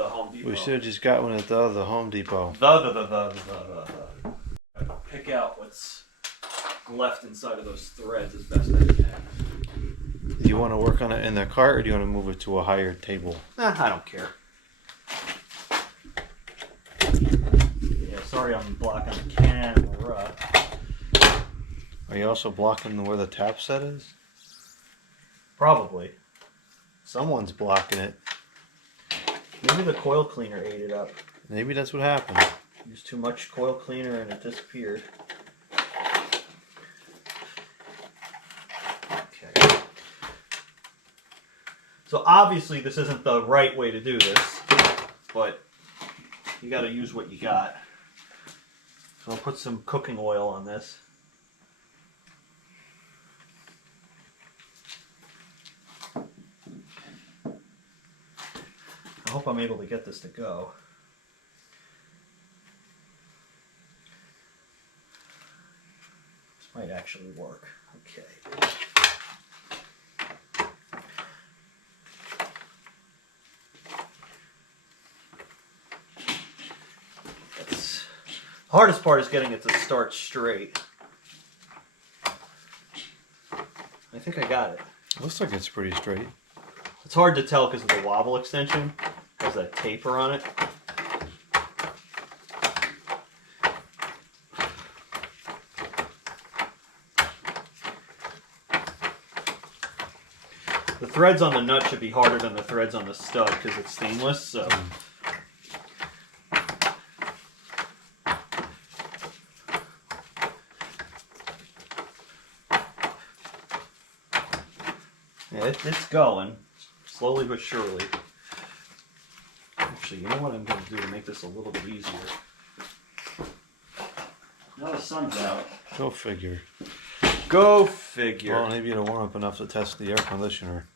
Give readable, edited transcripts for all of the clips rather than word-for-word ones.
the Home Depot. We should have just got one at the Home Depot. Pick out what's left inside of those threads as best I can. Do you want to work on it in the cart, or do you want to move it to a higher table? I don't care. Yeah, sorry I'm blocking the can and the rut. Are you also blocking where the tap set is? Probably. Someone's blocking it. Maybe the coil cleaner ate it up. Maybe that's what happened. Used too much coil cleaner and it disappeared. Okay. So obviously this isn't the right way to do this, but you got to use what you got. So I'll put some cooking oil on this. I hope I'm able to get this to go. This might actually work. Okay. That's, the hardest part is getting it to start straight. I think I got it. Looks like it's pretty straight. It's hard to tell because of the wobble extension. It has that taper on it. The threads on the nut should be harder than the threads on the stud because it's stainless, so... Yeah, it's going. Slowly but surely. Actually, you know what I'm going to do to make this a little bit easier? Now the sun's out. Go figure. Go figure. Well, maybe it'll warm up enough to test the air conditioner.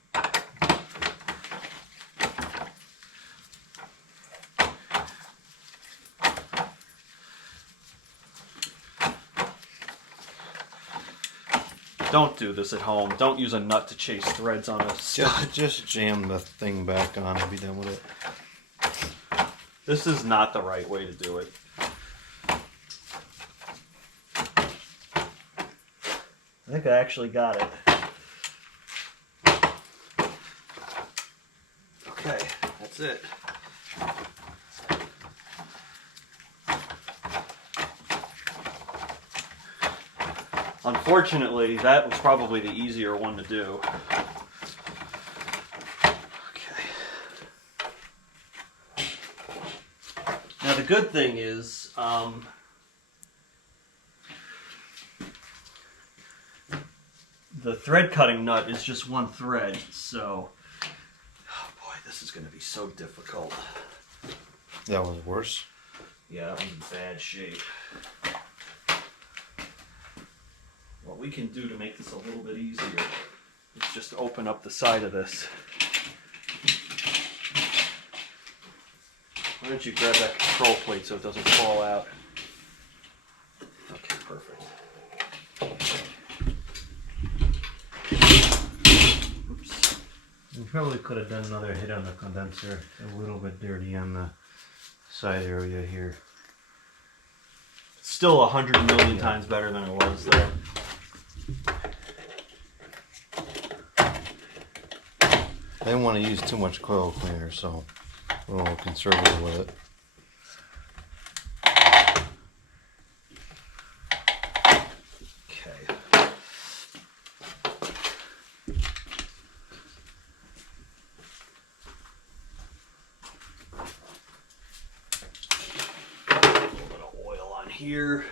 Don't do this at home. Don't use a nut to chase threads on a stud. Just jam the thing back on and be done with it. This is not the right way to do it. I think I actually got it. Okay, that's it. Unfortunately, that was probably the easier one to do. Okay. Now the good thing is, the thread cutting nut is just one thread, so, oh boy, this is going to be so difficult. That was worse. Yeah, that one's in bad shape. What we can do to make this a little bit easier is just open up the side of this. Why don't you grab that control plate so it doesn't fall out? Okay, perfect. Oops. We probably could have done another hit on the condenser. A little bit dirty on the side area here. Still 100 million times better than it was there. I didn't want to use too much coil cleaner, so we're a little conservative with it. Okay. A little bit of oil on here.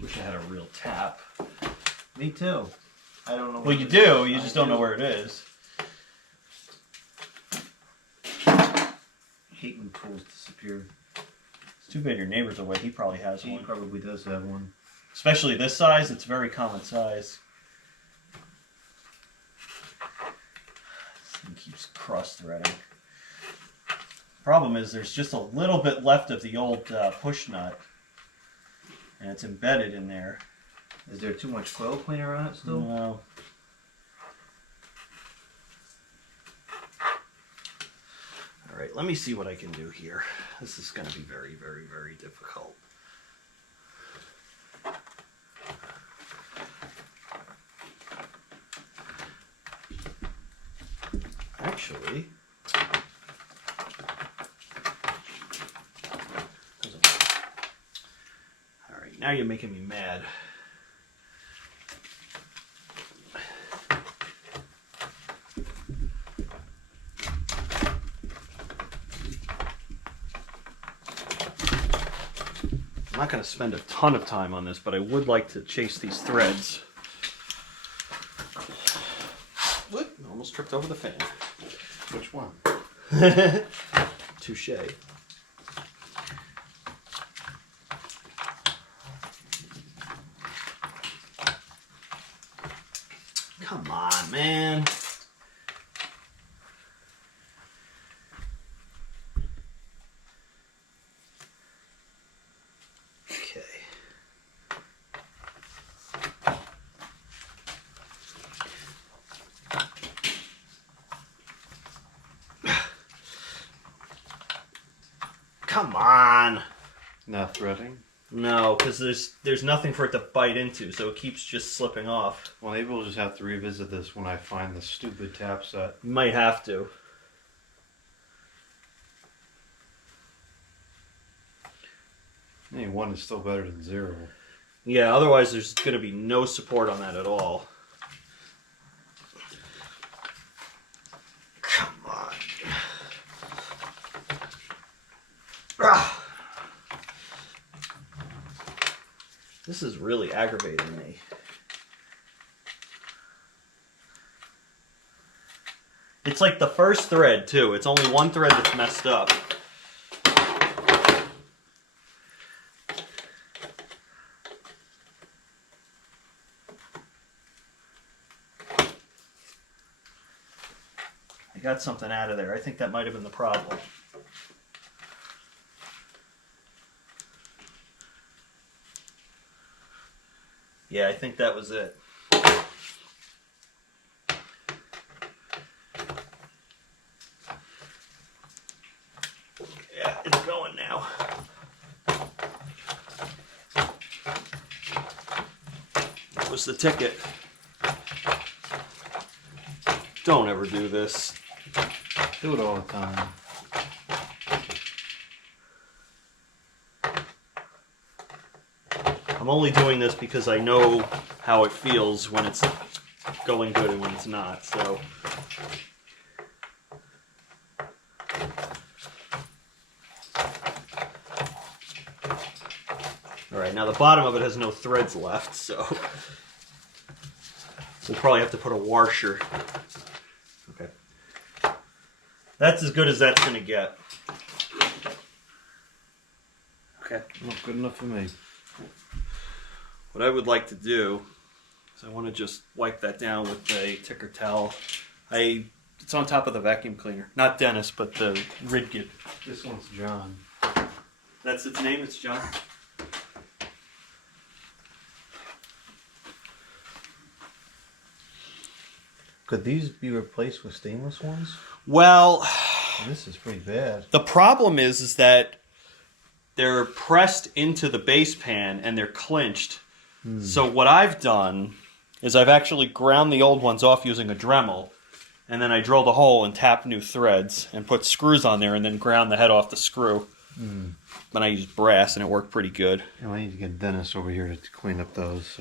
Wish I had a real tap. Me too. I don't know. Well, you do. You just don't know where it is. Hate when tools disappear. It's too bad your neighbor's away. He probably has He one. probably does have one. Especially this size. It's very common size. This thing keeps cross-threading. Problem is there's just a little bit left of the old push nut. and it's embedded in there. Is there too much coil cleaner on it still? No. All right, let me see what I can do here. This is going to be very, very, very difficult. Actually, all right, now you're making me mad. I'm not going to spend a ton of time on this, but I would like to chase these threads. What? Almost tripped over the fan. Which one? Touche. Come on, man. Okay. Come on. Not threading? No, because there's nothing for it to bite into, so it keeps just slipping off. Well, maybe we'll just have to revisit this when I find the stupid tap set. You might have to. Hey, 1 is still better than 0. Yeah, otherwise there's going to be no support on that at all. Come on. Ah. This is really aggravating me. It's like the first thread, too. It's only one thread that's messed up. I got something out of there. I think that might have been the problem. Yeah, I think that was it. Yeah, it's going now. That was the ticket. Don't ever do this. Do it all the time. I'm only doing this because I know how it feels when it's going good and when it's not, so. Alright, now the bottom of it has no threads left, so we'll probably have to put a washer. Okay. That's as good as that's going to get. Okay. Not good enough for me. What I would like to do is I want to just wipe that down with a ticker towel. It's on top of the vacuum cleaner. Not Dennis, but the Ridgid. This one's John. That's its name? It's John? Could these be replaced with stainless ones? Well, This is pretty bad. the problem is that they're pressed into the base pan and they're clinched. So what I've done is I've actually ground the old ones off using a Dremel, and then I drilled a hole and tapped new threads and put screws on there and then ground the head off the screw. Then I used brass and it worked pretty good. I need to get Dennis over here to clean up those.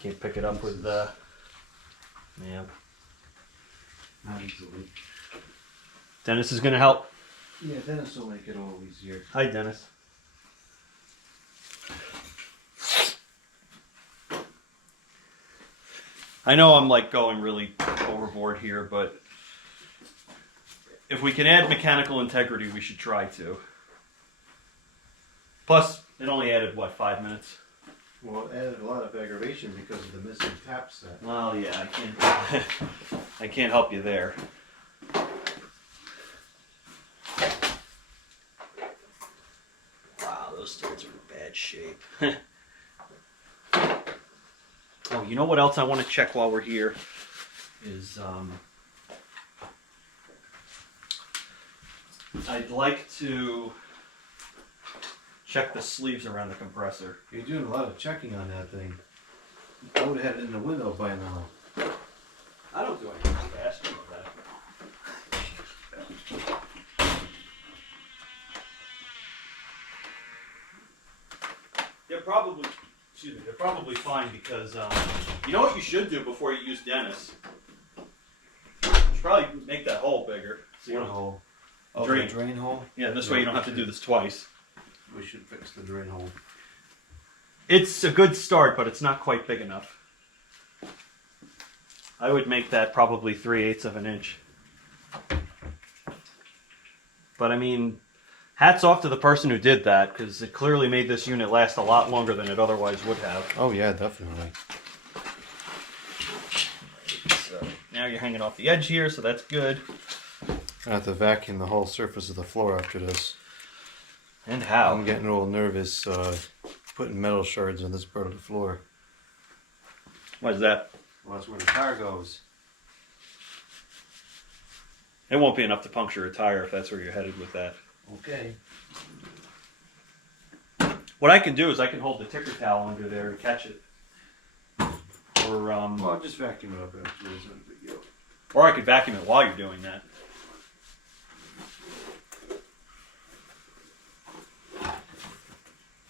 Can't pick it up with yeah. Not easily. Dennis is going to help. Yeah, Dennis will make it all easier. Hi, Dennis. I know I'm like going really overboard here, but if we can add mechanical integrity, we should try to. Plus, it only added, what, 5 minutes? Well, it added a lot of aggravation because of the missing tap set. Well, yeah, I can't help you there. Wow, those threads are bad. bad shape. Oh, you know what else I want to check while we're here is I'd like to check the sleeves around the compressor. You're doing a lot of checking on that thing. I would have had it in the window by now. I don't do anything fast about that. They're probably fine because you know what you should do before you use Dennis? You should probably make that hole bigger. So you What don't hole? drain. The drain hole? Yeah, this way you don't have to do this twice. We should fix the drain hole. It's a good start, but it's not quite big enough. I would make that probably 3/8 of an inch. But I mean, hats off to the person who did that, because it clearly made this unit last a lot longer than it otherwise would have. Oh yeah, definitely. So now you're hanging off the edge here, so that's good. I have to vacuum the whole surface of the floor after this. And how? I'm getting a little nervous putting metal shards on this part of the floor. What is that? Well, that's where the tire goes. It won't be enough to puncture a tire if that's where you're headed with that. Okay. What I can do is I can hold the ticker towel under there and catch it. Or Well, I'll just vacuum it up afterwards. No big deal. or I could vacuum it while you're doing that.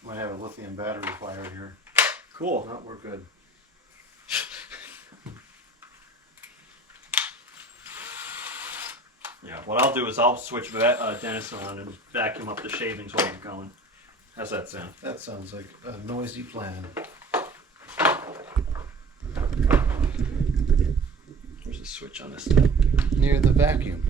Might have a lithium battery fire here. Cool. No, we're good. Yeah, what I'll do is I'll switch Dennis on and vacuum up the shavings while you're going. How's that sound? That sounds like a noisy plan. There's a switch on this thing. Near the vacuum.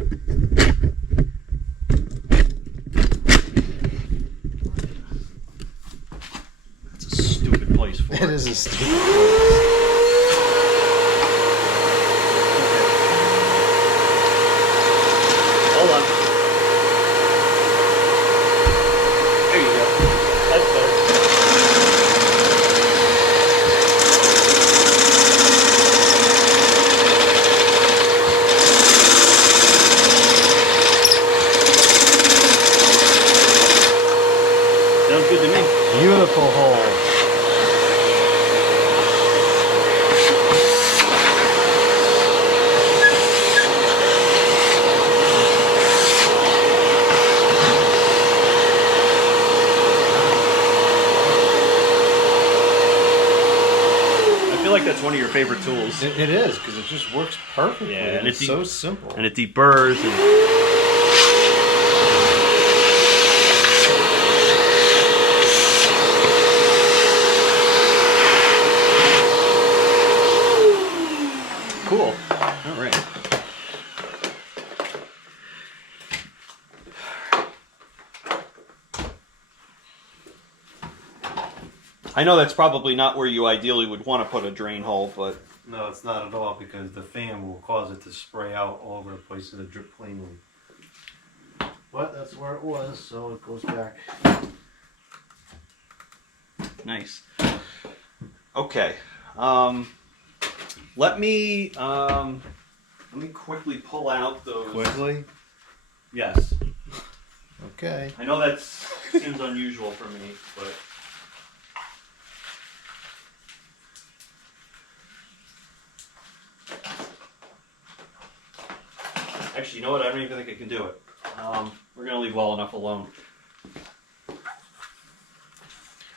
That's a stupid place for it. It is a stupid place. Hold on. There you go. That's better. Sounds good to me. Beautiful hole. I feel like that's one of your favorite tools. It is, because it just works perfectly. Yeah, and and it's so simple. And it deburrs and cool. All right. I know that's probably not where you ideally would want to put a drain hole, but No, it's not at all, because the fan will cause it to spray out all over the place and to drip cleanly. But that's where it was, so it goes back. nice. Okay. Let me quickly pull out those. Quickly? Yes. Okay. I know that seems unusual for me, but actually, you know what? I don't even think I can do it. We're gonna leave well enough alone.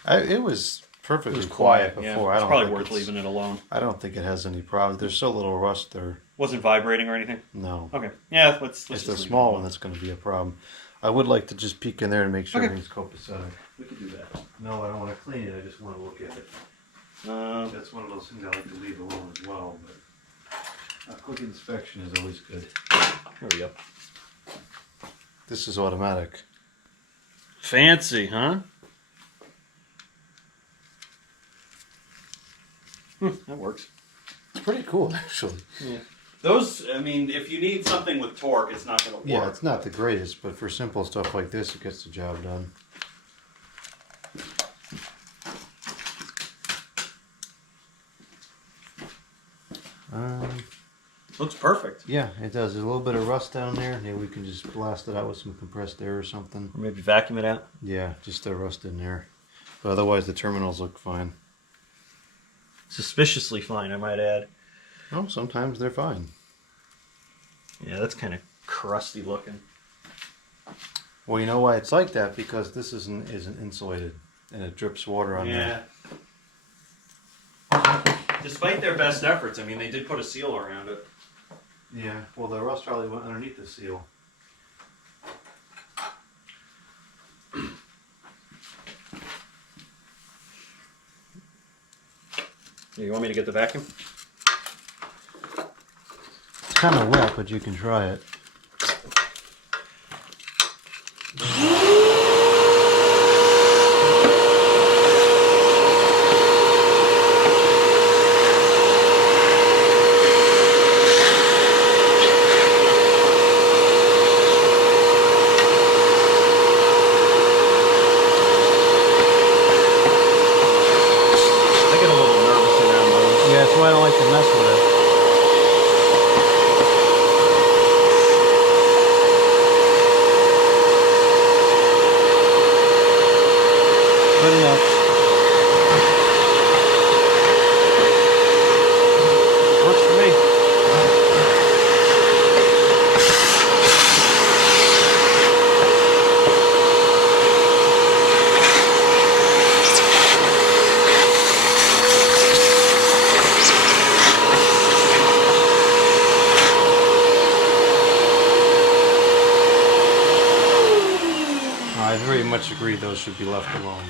It was perfectly It was quiet before. Yeah, it's probably worth leaving it alone. I don't think it has any problems. There's so little rust there. Wasn't vibrating or anything. No. Okay. Yeah, let's It's just the leave it small alone. one that's going to be a problem. I would like to just peek in there and make sure Okay. everything's copacetic. We can do that. No, I don't want to clean it. I just want to look at it. That's one of those things I like to leave alone as well. But a quick inspection is always good. There we go. This is automatic. Fancy, huh? That works. It's pretty cool, actually. Yeah. Those, I mean, if you need something with torque, it's not going to work. Yeah, it's not the greatest, but for simple stuff like this, it gets the job done. Looks perfect. Yeah, it does. There's a little bit of rust down there. Maybe we can just blast it out with some compressed air or something. Or maybe vacuum it out. Yeah, just the rust in there. But otherwise, the terminals look fine. Suspiciously fine, I might add. Oh, sometimes they're fine. Yeah, that's kind of crusty looking. Well, you know why it's like that? Because this isn't insulated, and it drips water on there. Despite their best efforts, I mean, they did put a seal around it. Yeah. Well, the rust probably went underneath the seal. You want me to get the vacuum? It's kind of wet, but you can try it. That's why I don't like to mess with it. Good enough. Works for me. I very much agree those should be left alone.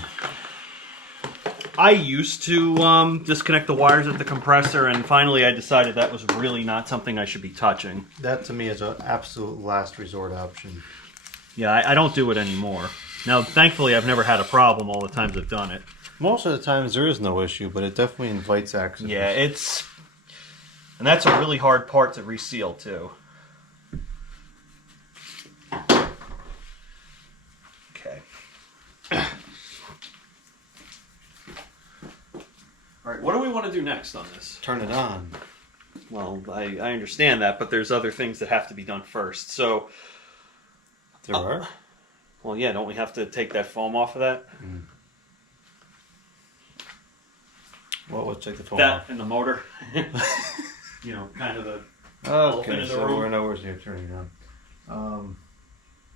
I used to disconnect the wires at the compressor, and finally I decided that was really not something I should be touching. That to me is an absolute last resort option. Yeah, I don't do it anymore. Now, thankfully, I've never had a problem all the times I've done it. Most of the times there is no issue, but it definitely invites accidents. Yeah, and that's a really hard part to reseal too. Okay. All right, what do we want to do next on this? Turn it on. Well, I understand that, but there's other things that have to be done first. So, There are? well, yeah, don't we have to take that foam off of that? Mm. Well, let's take the phone That off. and the motor. You know, kind of the Okay, in the so room. we're nowhere near turning it on.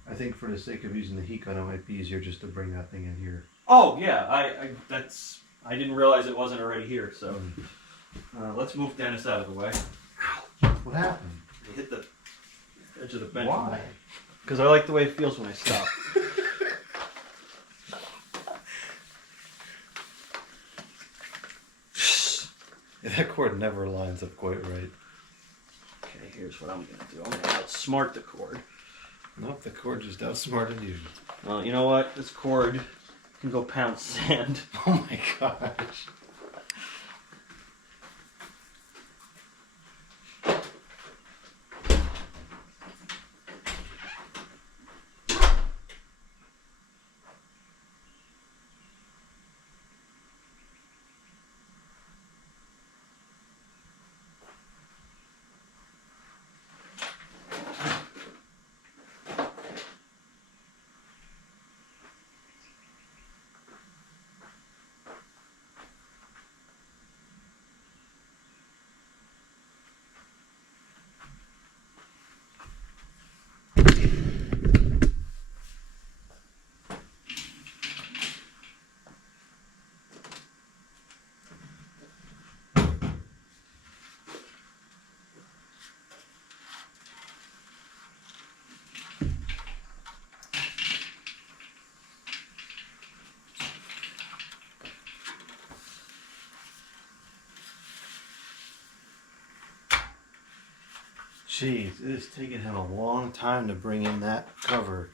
I think for the sake of using the heat gun, it might be easier just to bring that thing in here. Oh yeah, I didn't realize it wasn't already here. So let's move Dennis out of the way. What happened? I hit the edge of the bench. Why? Because I like the way it feels when I stop. That cord never lines up quite right. Okay, here's what I'm gonna do. I'm gonna outsmart the cord. Nope, the cord just outsmarted you. Well, you know what? This cord can go pound sand. Oh my gosh. Jeez, it has taken him a long time to bring in that cover.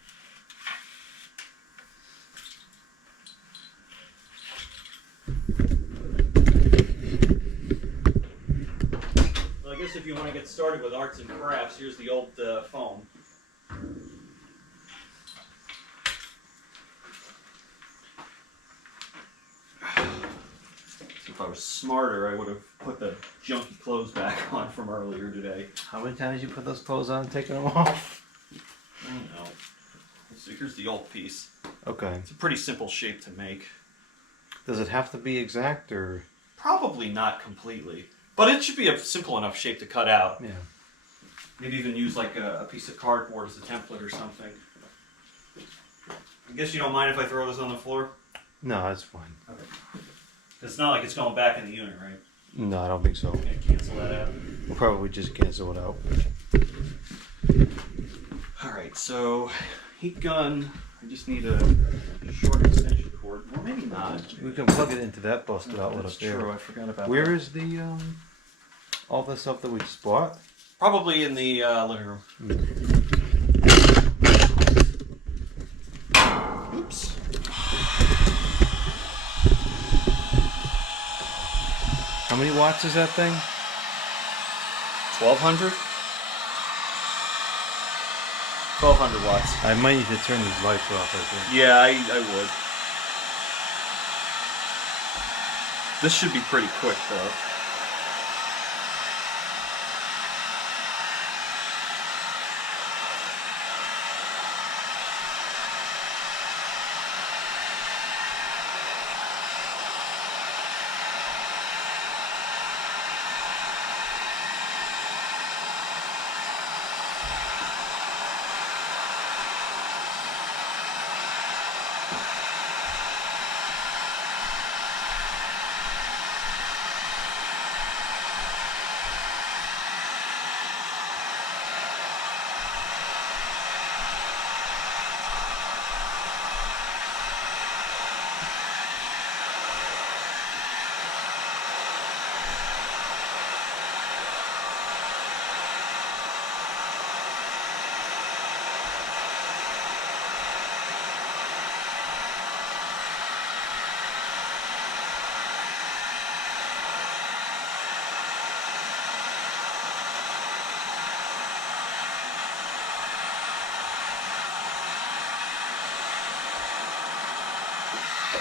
Well, I guess if you want to get started with arts and crafts, here's the old foam. So if I was smarter, I would have put the junky clothes back on from earlier today. How many times you put those clothes on and taking them off? I don't know. So here's the old piece. Okay. It's a pretty simple shape to make. Does it have to be exact or? Probably not completely. But it should be a simple enough shape to cut out. Yeah. Maybe even use like a piece of cardboard as a template or something. I guess you don't mind if I throw this on the floor? No, that's fine. Okay. It's not like it's going back in the unit, right? No, I don't think so. I'm gonna cancel that out. We'll probably just cancel it out. Alright, so heat gun, I just need a short extension cord. Or maybe not. We can plug it into that busted outlet That's up there. true, I forgot about that. Where is the all the stuff that we just bought? Probably in the living room. Oops. How many watts is that thing? 1200? 1200 watts. I might need to turn these lights off, I think. Yeah, I would. This should be pretty quick though.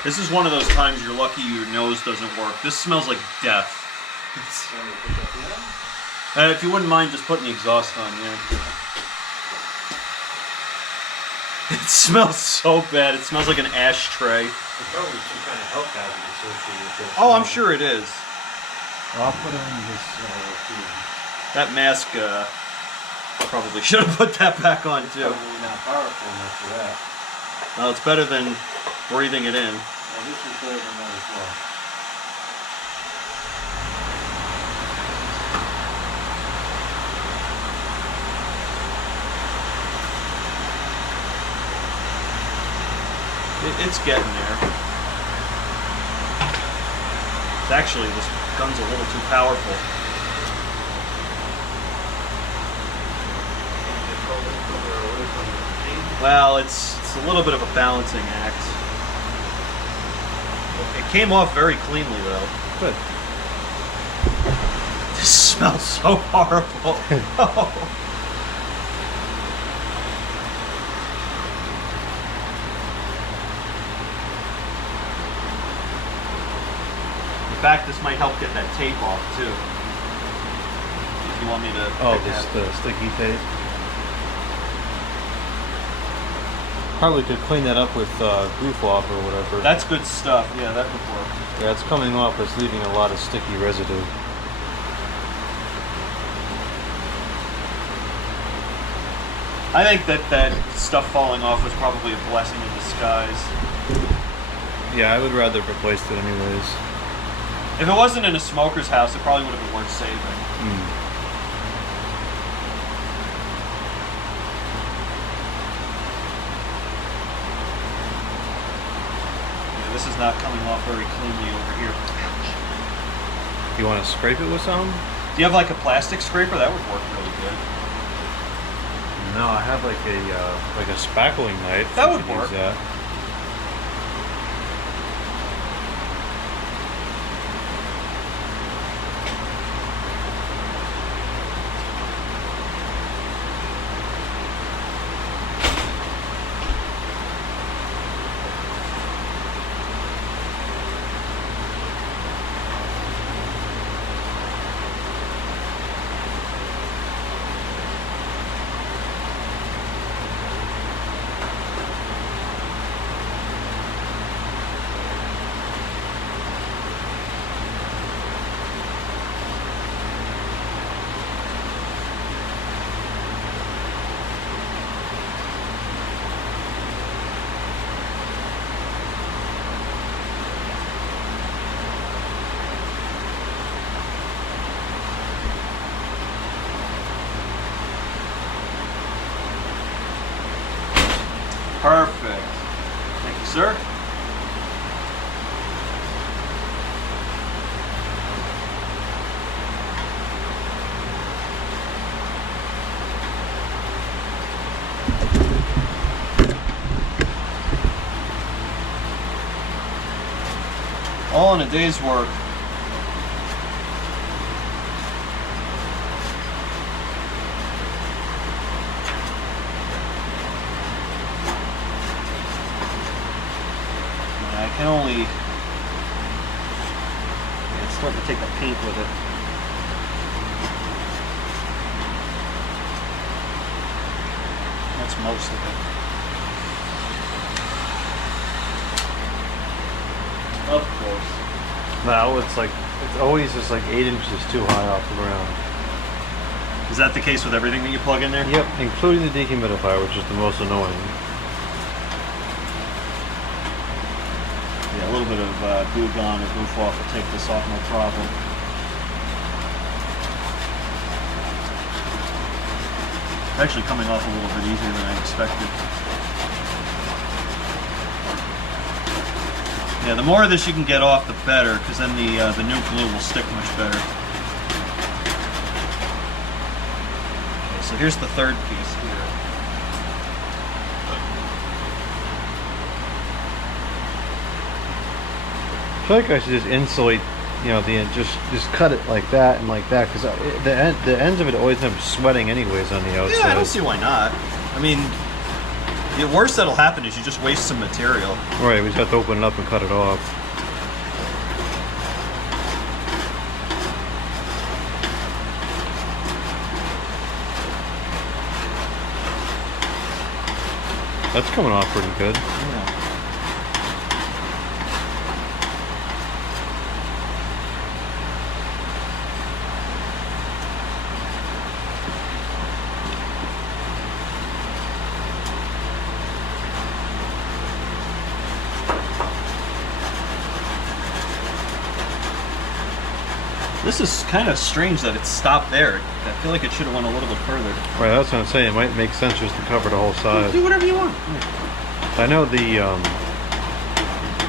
This is one of those times you're lucky your nose doesn't work. This smells like death. If you wouldn't mind just putting the exhaust on, yeah. It smells so bad. It smells like an ashtray. There's probably some kind of health hazard associated with this. Oh, I'm sure it is. I'll put it in this That mask, probably should have put that back on too. Probably not powerful enough for that. Well, it's better than breathing it in. Well, this is better than that as well. It's getting there. Actually, this gun's a little too powerful. Well, it's a little bit of a balancing act. It came off very cleanly, though. Good. This smells so horrible. In fact, this might help get that tape off too. If you want me to. Oh, the sticky tape. Probably could clean that up with goof off or whatever. That's good stuff. Yeah, that would work. Yeah, it's coming off. It's leaving a lot of sticky residue. I think that stuff falling off was probably a blessing in disguise. Yeah, I would rather have replaced it anyways. If it wasn't in a smoker's house, it probably would have been worth saving. Yeah, this is not coming off very cleanly over here. You want to scrape it with some? Do you have like a plastic scraper? That would work really good. No, I have like a spackling knife. That You would could use work. that. sir. All in a day's work. I can only... It's starting to take the paint with it. That's most of it. Of course. No, it's always just like 8 inches too high off the ground. Is that the case with everything that you plug in there? Yep, including the dehumidifier, which is the most annoying. Yeah, a little bit of goof on or goof off will take this off, no problem. It's actually coming off a little bit easier than I expected. Yeah, the more of this you can get off, the better, because then the new glue will stick much better. Okay, so here's the third piece here. I feel like I should just insulate, you know, just cut it like that and like that, because the ends of it always end up sweating anyways on the outside. Yeah, I don't see why not. I mean, the worst that'll happen is you just waste some material. Right, we just have to open it up and cut it off. That's coming off pretty good. Yeah. This is kind of strange that it stopped there. I feel like it should have went a little bit further. Right, that's what I'm saying. It might make sense just to cover the whole side. Do whatever you want. I know the, I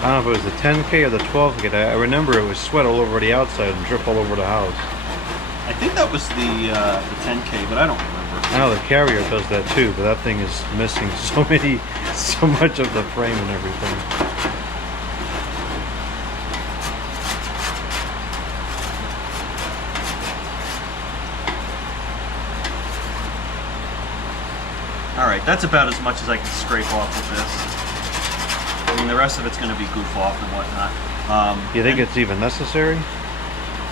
don't know if it was the 10K or the 12K. I remember it was sweat all over the outside and drip all over the house. I think that was the 10K, but I don't remember. I know the carrier does that too, but that thing is missing so much of the frame and everything. Alright, that's about as much as I can scrape off with this. I mean, the rest of it's going to be goof off and whatnot. You think it's even necessary?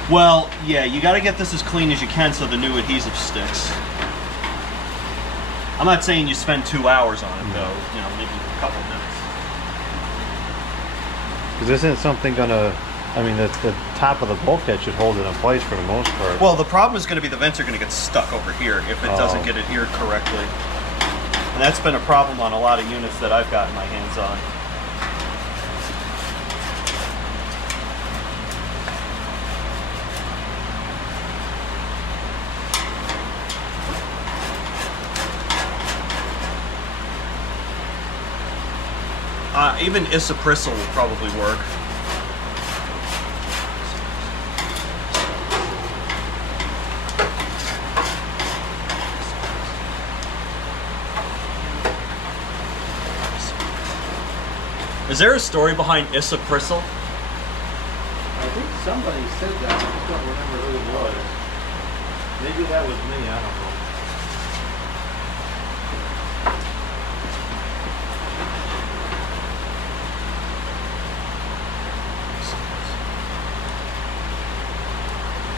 Well, yeah, you got to get this as clean as you can so the new adhesive sticks. I'm not saying you spend 2 hours on it, though. You know, maybe a couple minutes. Because isn't something gonna... I mean, the top of the bulkhead should hold it in place for the most part. Well, the problem is going to be the vents are going to get stuck over here if it doesn't get adhered correctly. And that's been a problem on a lot of units that I've gotten my hands on. Even isoprisol will probably work. Is there a story behind isoprisol? I think somebody said that. I just don't remember who it was. Maybe that was me. I don't know.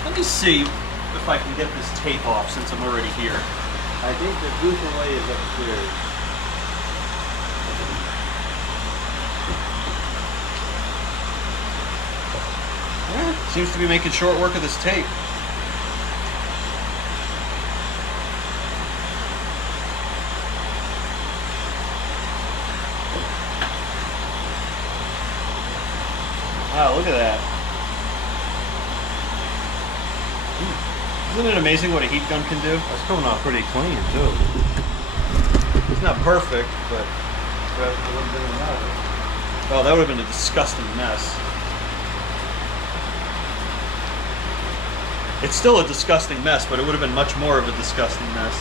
Let me see if I can get this tape off since I'm already here. I think the Gouchelet is upstairs. Yeah, seems to be making short work of this tape. Wow, look at that. Isn't it amazing what a heat gun can do? That's coming off pretty clean too. It's not perfect, but That's a little bit of that. Oh, that would have been a disgusting mess. It's still a disgusting mess, but it would have been much more of a disgusting mess.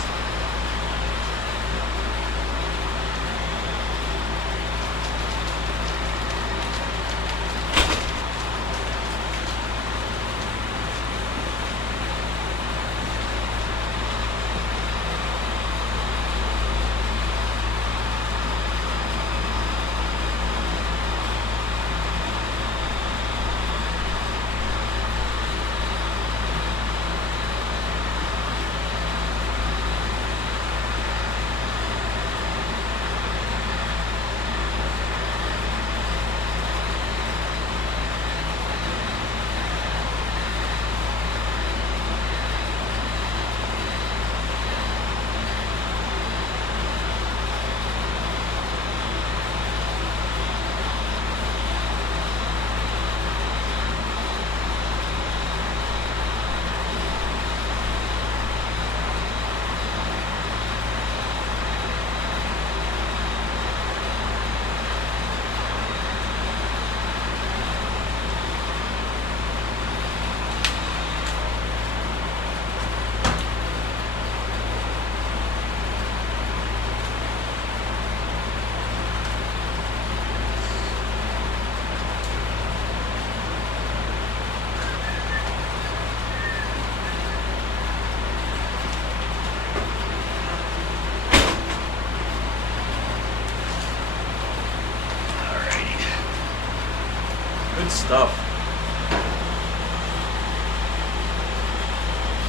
Good stuff.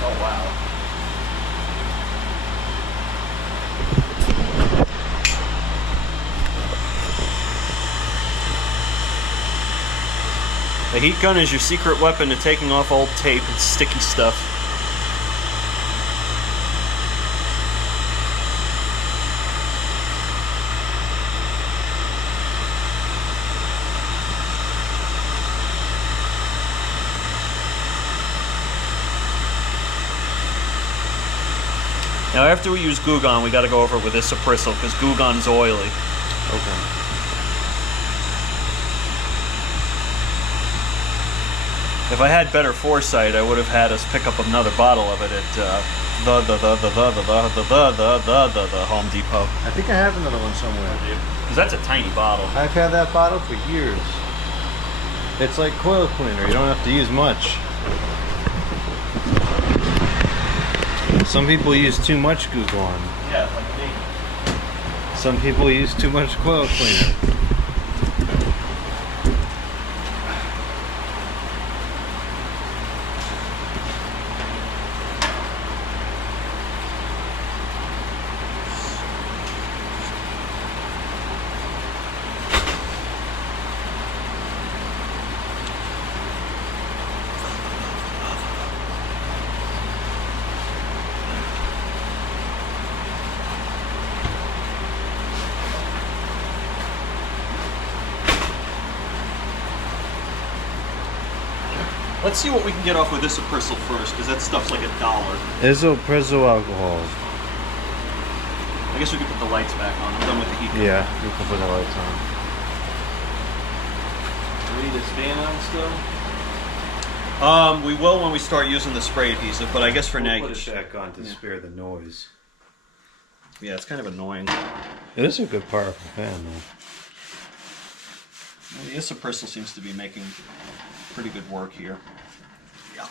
Oh, wow. The heat gun is your secret weapon to taking off old tape and sticky stuff. Now after we use Goo Gone, we got to go over it with isoprisol because Goo Gone's oily. Okay. If I had better foresight, I would have had us pick up another bottle of it at the Home Depot. I think I have another one somewhere. Because that's a tiny bottle. I've had that bottle for years. It's like coil cleaner. You don't have to use much. Some people use too much Goo Gone. Yeah, like me. Some people use too much coil cleaner. Let's see what we can get off with isoprisol first, because that stuff's like $1. Isoprisol alcohol. I guess we could put the lights back on. I'm done with the heat. Yeah, we can put the lights on. Do we need this fan on still? We will when we start using the spray adhesive, but I guess for now you Put can it back on to spare the noise. Yeah, it's kind of annoying. It is a good powerful fan, though. Well, the isoprisol seems to be making pretty good work here. Yeah.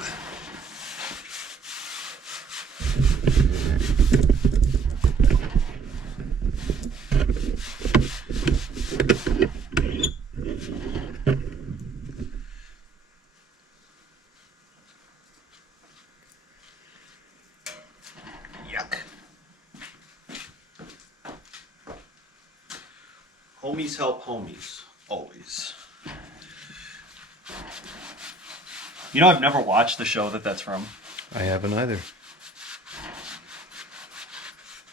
Yuck. Homies help homies, always. You know, I've never watched the show that's from. I haven't either.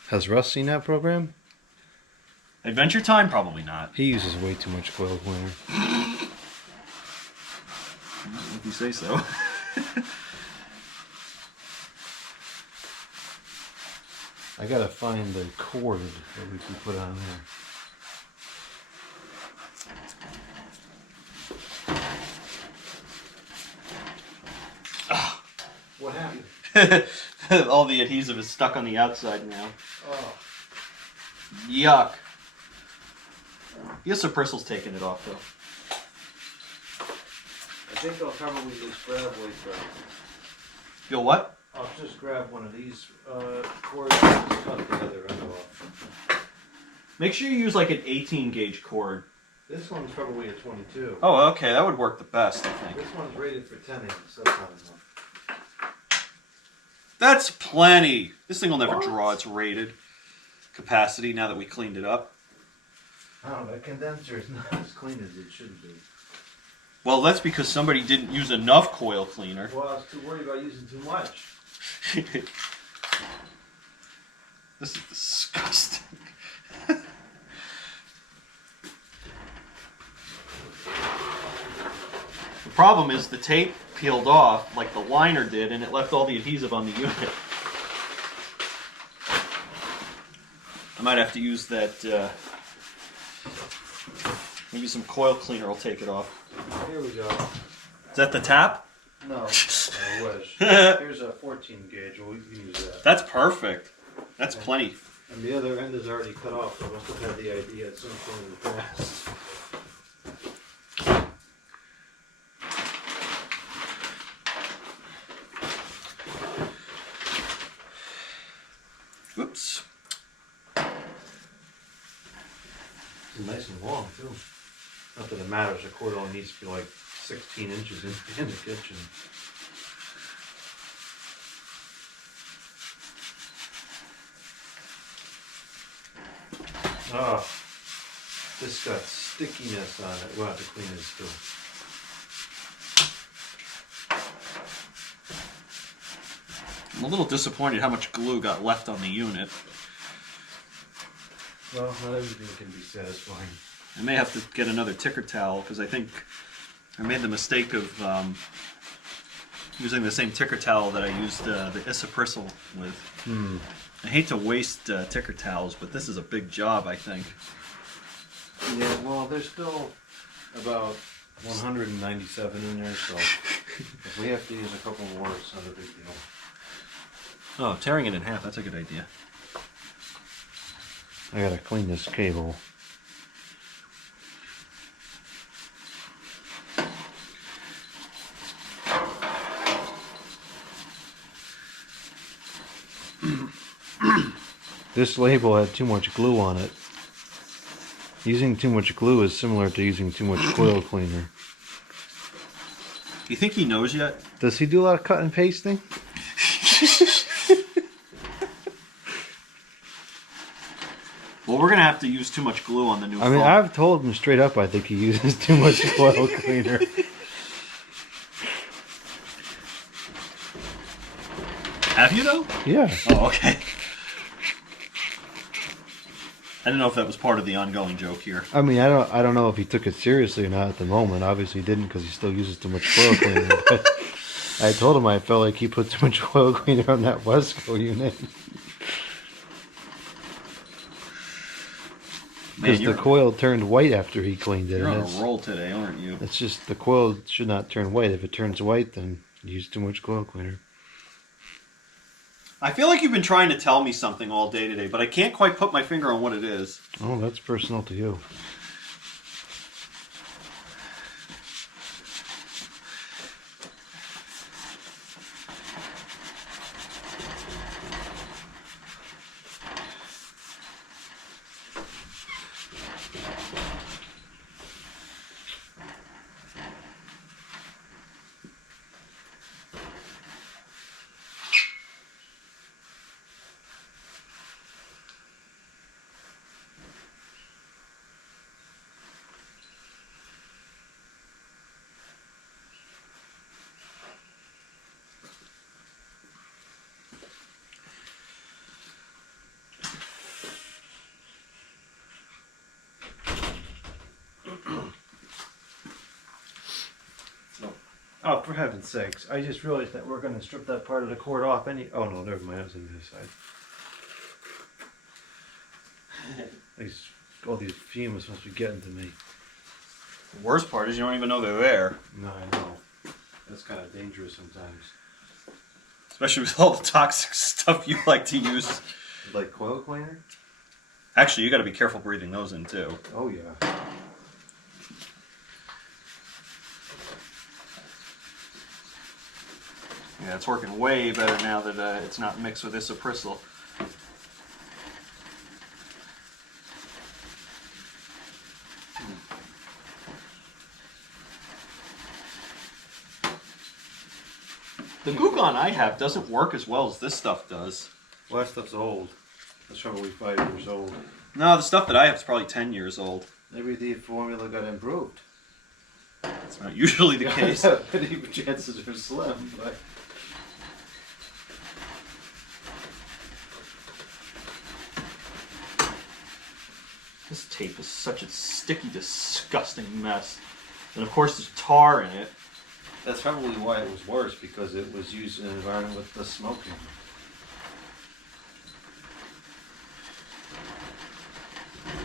Has Russ seen that program? Adventure Time? Probably not. He uses way too much coil cleaner. If you say so. I gotta find the cord that we can put on there. What happened? All the adhesive is stuck on the outside now. Oh. Yuck. The isoprisyl's taking it off, though. I think I'll probably just grab like You'll what? I'll just grab one of these cords and just cut the other end off. Make sure you use like an 18 gauge cord. This one's probably a 22. Oh, okay. That would work the best, I think. This one's rated for 10 inches. That's not enough. That's plenty. This thing will never What? draw its rated capacity now that we cleaned it up. Oh, the condenser is not as clean as it should be. Well, that's because somebody didn't use enough coil cleaner. Well, I was too worried about using too much. This is disgusting. The problem is the tape peeled off like the liner did, and it left all the adhesive on the unit. I might have to use that, maybe some coil cleaner will take it off. Here we go. Is that the tap? No, I wish. Here's a 14 gauge. Well, we can use that. That's perfect. That's plenty. And the other end is already cut off, so I must have had the idea at some point in the past. Oops. It's nice and long, too. Not that it matters. The cord only needs to be like 16 inches in the kitchen. Oh, this got stickiness on it. We'll have to clean this too. I'm a little disappointed how much glue got left on the unit. Well, not everything can be satisfying. I may have to get another ticker towel because I think I made the mistake of using the same ticker towel that I used the isoprisol with. I hate to waste ticker towels, but this is a big job, I think. Yeah, well, there's still about 197 in there, so if we have to use a couple more, it's not a big deal. Oh, tearing it in half, that's a good idea. I gotta clean this cable. This label had too much glue on it. Using too much glue is similar to using too much coil cleaner. You think he knows yet? Does he do a lot of cut and pasting? Well, we're going to have to use too much glue on the new I mean, phone. I've told him straight up I think he uses too much coil cleaner. Have you, though? Yeah. Oh, okay. I didn't know if that was part of the ongoing joke here. I mean, I don't know if he took it seriously or not at the moment. Obviously he didn't because he still uses too much coil cleaner. But I told him I felt like he put too much coil cleaner on that Wesco unit. Because the coil turned white after he cleaned it. You're on and a roll today, aren't you? it's just the coil should not turn white. If it turns white, then you use too much coil cleaner. I feel like you've been trying to tell me something all day today, but I can't quite put my finger on what it is. Oh, that's personal to you. Oh, for heaven's sakes. I just realized that we're going to strip that part of the cord off Oh, no, never mind. I was on this side. All these fumes must be getting to me. The worst part is you don't even know they're there. No, I know. That's kind of dangerous sometimes. especially with all the toxic stuff you like to use. Like coil cleaner? Actually, you got to be careful breathing those in too. Oh yeah. Yeah, it's working way better now that it's not mixed with isoprisyl. The Gugon I have doesn't work as well as this stuff does. Well, that stuff's old. That's probably 5 years old. No, the stuff that I have is probably 10 years old. Maybe the formula got improved. It's not usually the case. Any chances are slim, but... This tape is such a sticky, disgusting mess. And of course there's tar in it. That's probably why it was worse, because it was used in an environment with the smoking.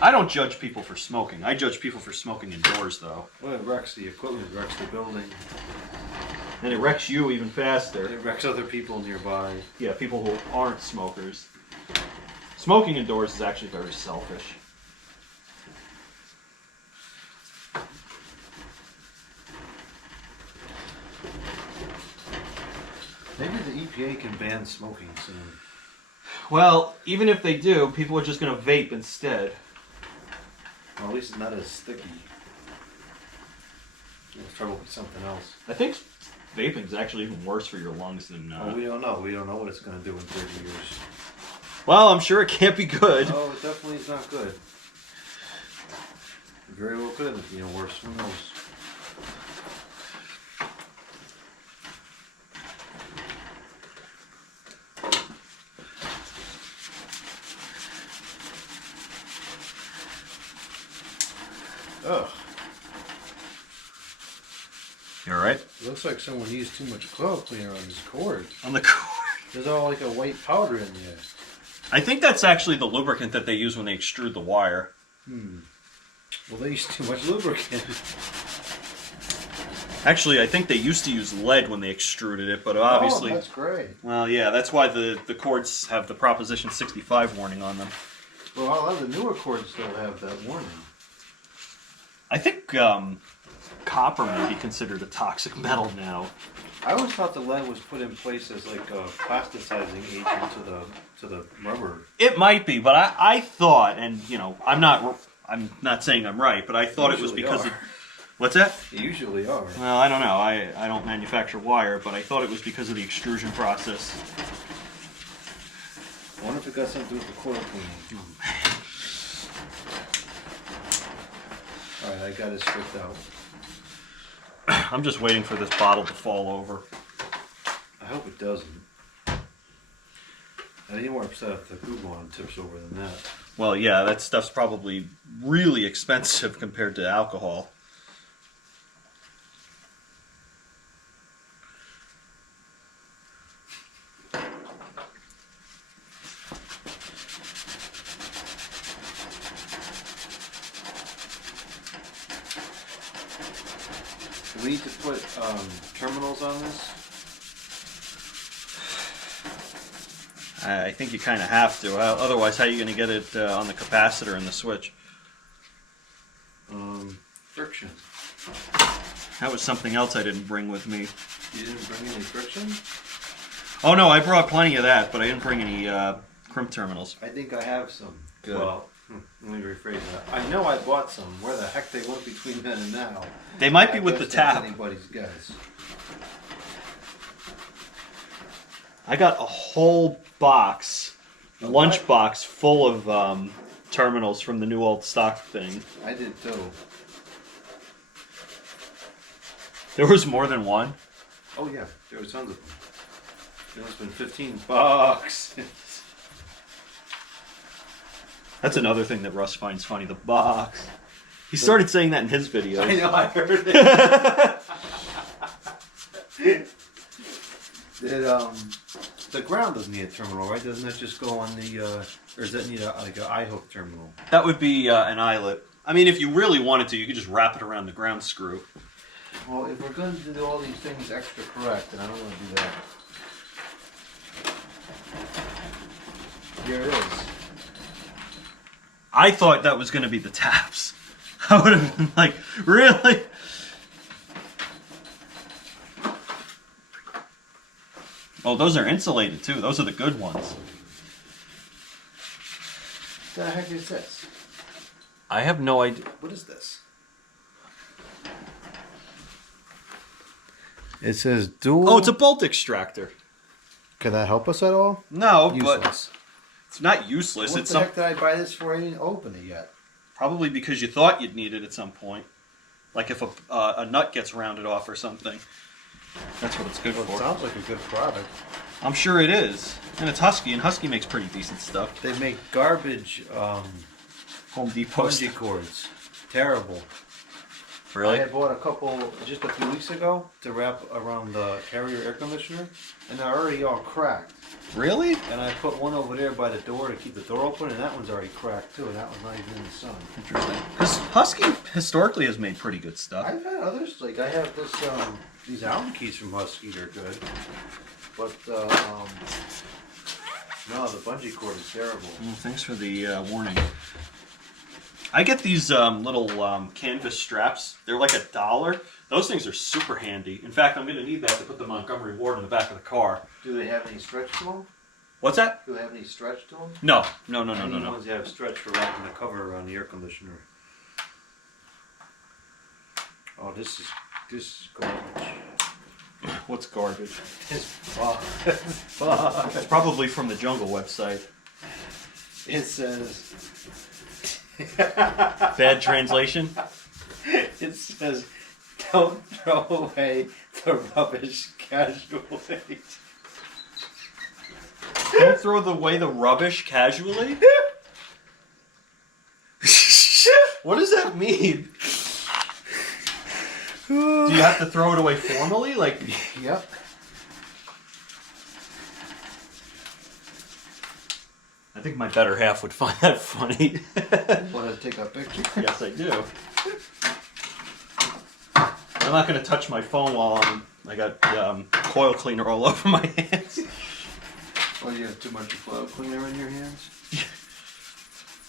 I don't judge people for smoking. I judge people for smoking indoors, though. Well, it wrecks the equipment, it wrecks the building. And it wrecks you even faster. It wrecks other people nearby. Yeah, people who aren't smokers. Smoking indoors is actually very selfish. Maybe the EPA can ban smoking soon. Well, even if they do, people are just going to vape instead. Well, at least it's not as sticky. There's trouble with something else. I think vaping is actually even worse for your lungs than... Well, we don't know. We don't know what it's going to do in 30 years. Well, I'm sure it can't be good. Oh, it definitely is not good. It very well could have been worse. Who knows? Ugh. You alright? It looks like someone used too much coil cleaner on this cord. On the cord. There's all like a white powder in there. I think that's actually the lubricant that they use when they extrude the wire. Well, they used too much lubricant. Actually, I think they used to use lead when they extruded it, but obviously... Oh, that's great. Well, yeah, that's why the cords have the Proposition 65 warning on them. Well, a lot of the newer cords still have that warning. I think copper may be considered a toxic metal now. I always thought the lead was put in place as like a plasticizing agent to the rubber. It might be, but I thought, and you know, I'm not saying I'm right, but I thought it was because of... What's that? They usually are. Well, I don't know. I don't manufacture wire, but I thought it was because of the extrusion process. I wonder if it got something to do with the coil cleaning. Alright, I got it stripped out. I'm just waiting for this bottle to fall over. I hope it doesn't. I'd be more upset if the coupon tips over than that. Well, yeah, that stuff's probably really expensive compared to alcohol. Do we need to put terminals on this? I think you kind of have to. Otherwise, how are you going to get it on the capacitor and the switch? Friction. That was something else I didn't bring with me. You didn't bring any friction? Oh no, I brought plenty of that, but I didn't bring any crimp terminals. I think I have some. Good. Well, let me rephrase that. I know I bought some. Where the heck they went between then and now? They might be I with the guess that's tap. anybody's guess. I got a whole box, lunch box full of terminals from the new old stock thing. I did too. There was more than one. Oh yeah, there was tons of them. It must have been $15. That's another thing that Russ finds funny, the box. He started saying that in his videos. I know, I heard it. The ground doesn't need a terminal, right? Doesn't that just go on the, or does that need like an I-hook terminal? That would be an eyelet. I mean, if you really wanted to, you could just wrap it around the ground screw. Well, if we're going to do all these things extra correct, then I don't want to do that. Here it is. I thought that was going to be the taps. I would have been like, really? Oh, those are insulated too. Those are the good ones. What the heck is this? I have no idea. What is this? It says dual. Oh, it's a bolt extractor. Can that help us at all? No, but Useless. it's not useless. What It's the heck did I buy this for? I didn't open it yet. probably because you thought you'd need it at some point. Like if a nut gets rounded off or something. That's what it's good Well, it for. sounds like a good product. I'm sure it is. And it's Husky, and Husky makes pretty decent stuff. They make garbage Home Depot. bungee cords. Terrible. I Really? had bought a couple just a few weeks ago to wrap around the carrier air conditioner, and they're already all cracked. Really? And I put one over there by the door to keep the door open, and that one's already cracked too, and that one's not even in the sun. Interesting. Because Husky historically has made pretty good stuff. I've had others, like I have this, these Allen keys from Husky, they're good. But, no, the bungee cord is terrible. Well, thanks for the warning. I get these little canvas straps. They're like $1. Those things are super handy. In fact, I'm going to need that to put the Montgomery Ward in the back of the car. Do they have any stretch to them? What's that? Do they have any stretch to them? No. Any ones that have stretch for wrapping the cover around the air conditioner. Oh, this is garbage. What's garbage? It's fuck. It's probably from the Jungle website. It says. Bad translation? It says, "Don't throw away the rubbish casually." Don't throw away the rubbish casually? What does that mean? Do you have to throw it away formally? Like, Yep. I think my better half would find that funny. Want to take a picture? Yes, I do. I'm not going to touch my phone while I got coil cleaner all over my hands. Oh, you have too much coil cleaner in your hands?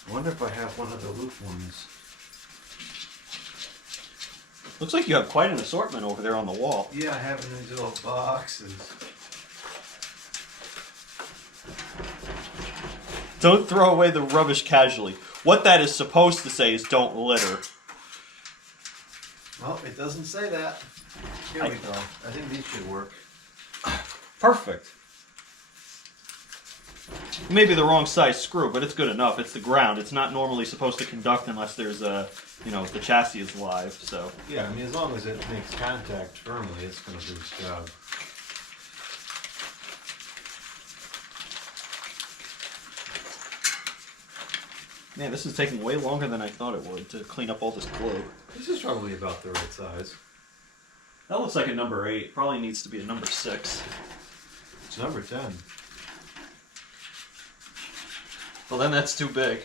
I wonder if I have one of the loop ones. Looks like you have quite an assortment over there on the wall. Yeah, I have it in these little boxes. Don't throw away the rubbish casually. What that is supposed to say is don't litter. Well, it doesn't say that. Here we go. I think these should work. Perfect. Maybe the wrong size screw, but it's good enough. It's the ground. It's not normally supposed to conduct unless there's a, the chassis is live, so. Yeah, I mean, as long as it makes contact firmly, it's going to do its job. Man, this is taking way longer than I thought it would to clean up all this glue. This is probably about the right size. That looks like a number 8. Probably needs to be a number 6. It's number 10. Well, then that's too big.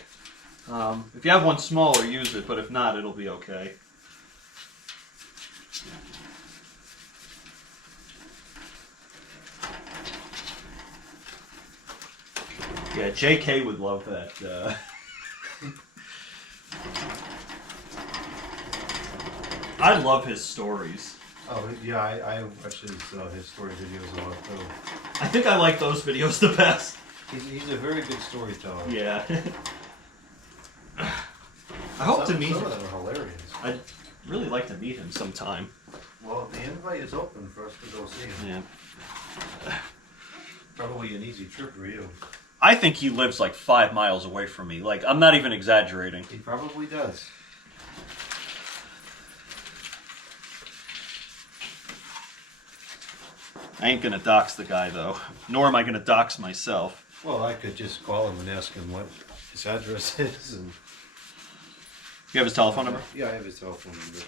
If you have one smaller, use it, but if not, it'll be okay. Yeah, JK would love that. I love his stories. Oh, yeah, I watch his story videos a lot, too. I think I like those videos the best. He's a very good storyteller. Yeah. I hope to meet Some him. of them are hilarious. I'd really like to meet him sometime. Well, the invite is open for us to go see him. Yeah. Probably an easy trip for you. I think he lives like 5 miles away from me. Like, I'm not even exaggerating. He probably does. I ain't gonna dox the guy, though. Nor am I gonna dox myself. Well, I could just call him and ask him what his address is. And You have his telephone number? yeah, I have his telephone number.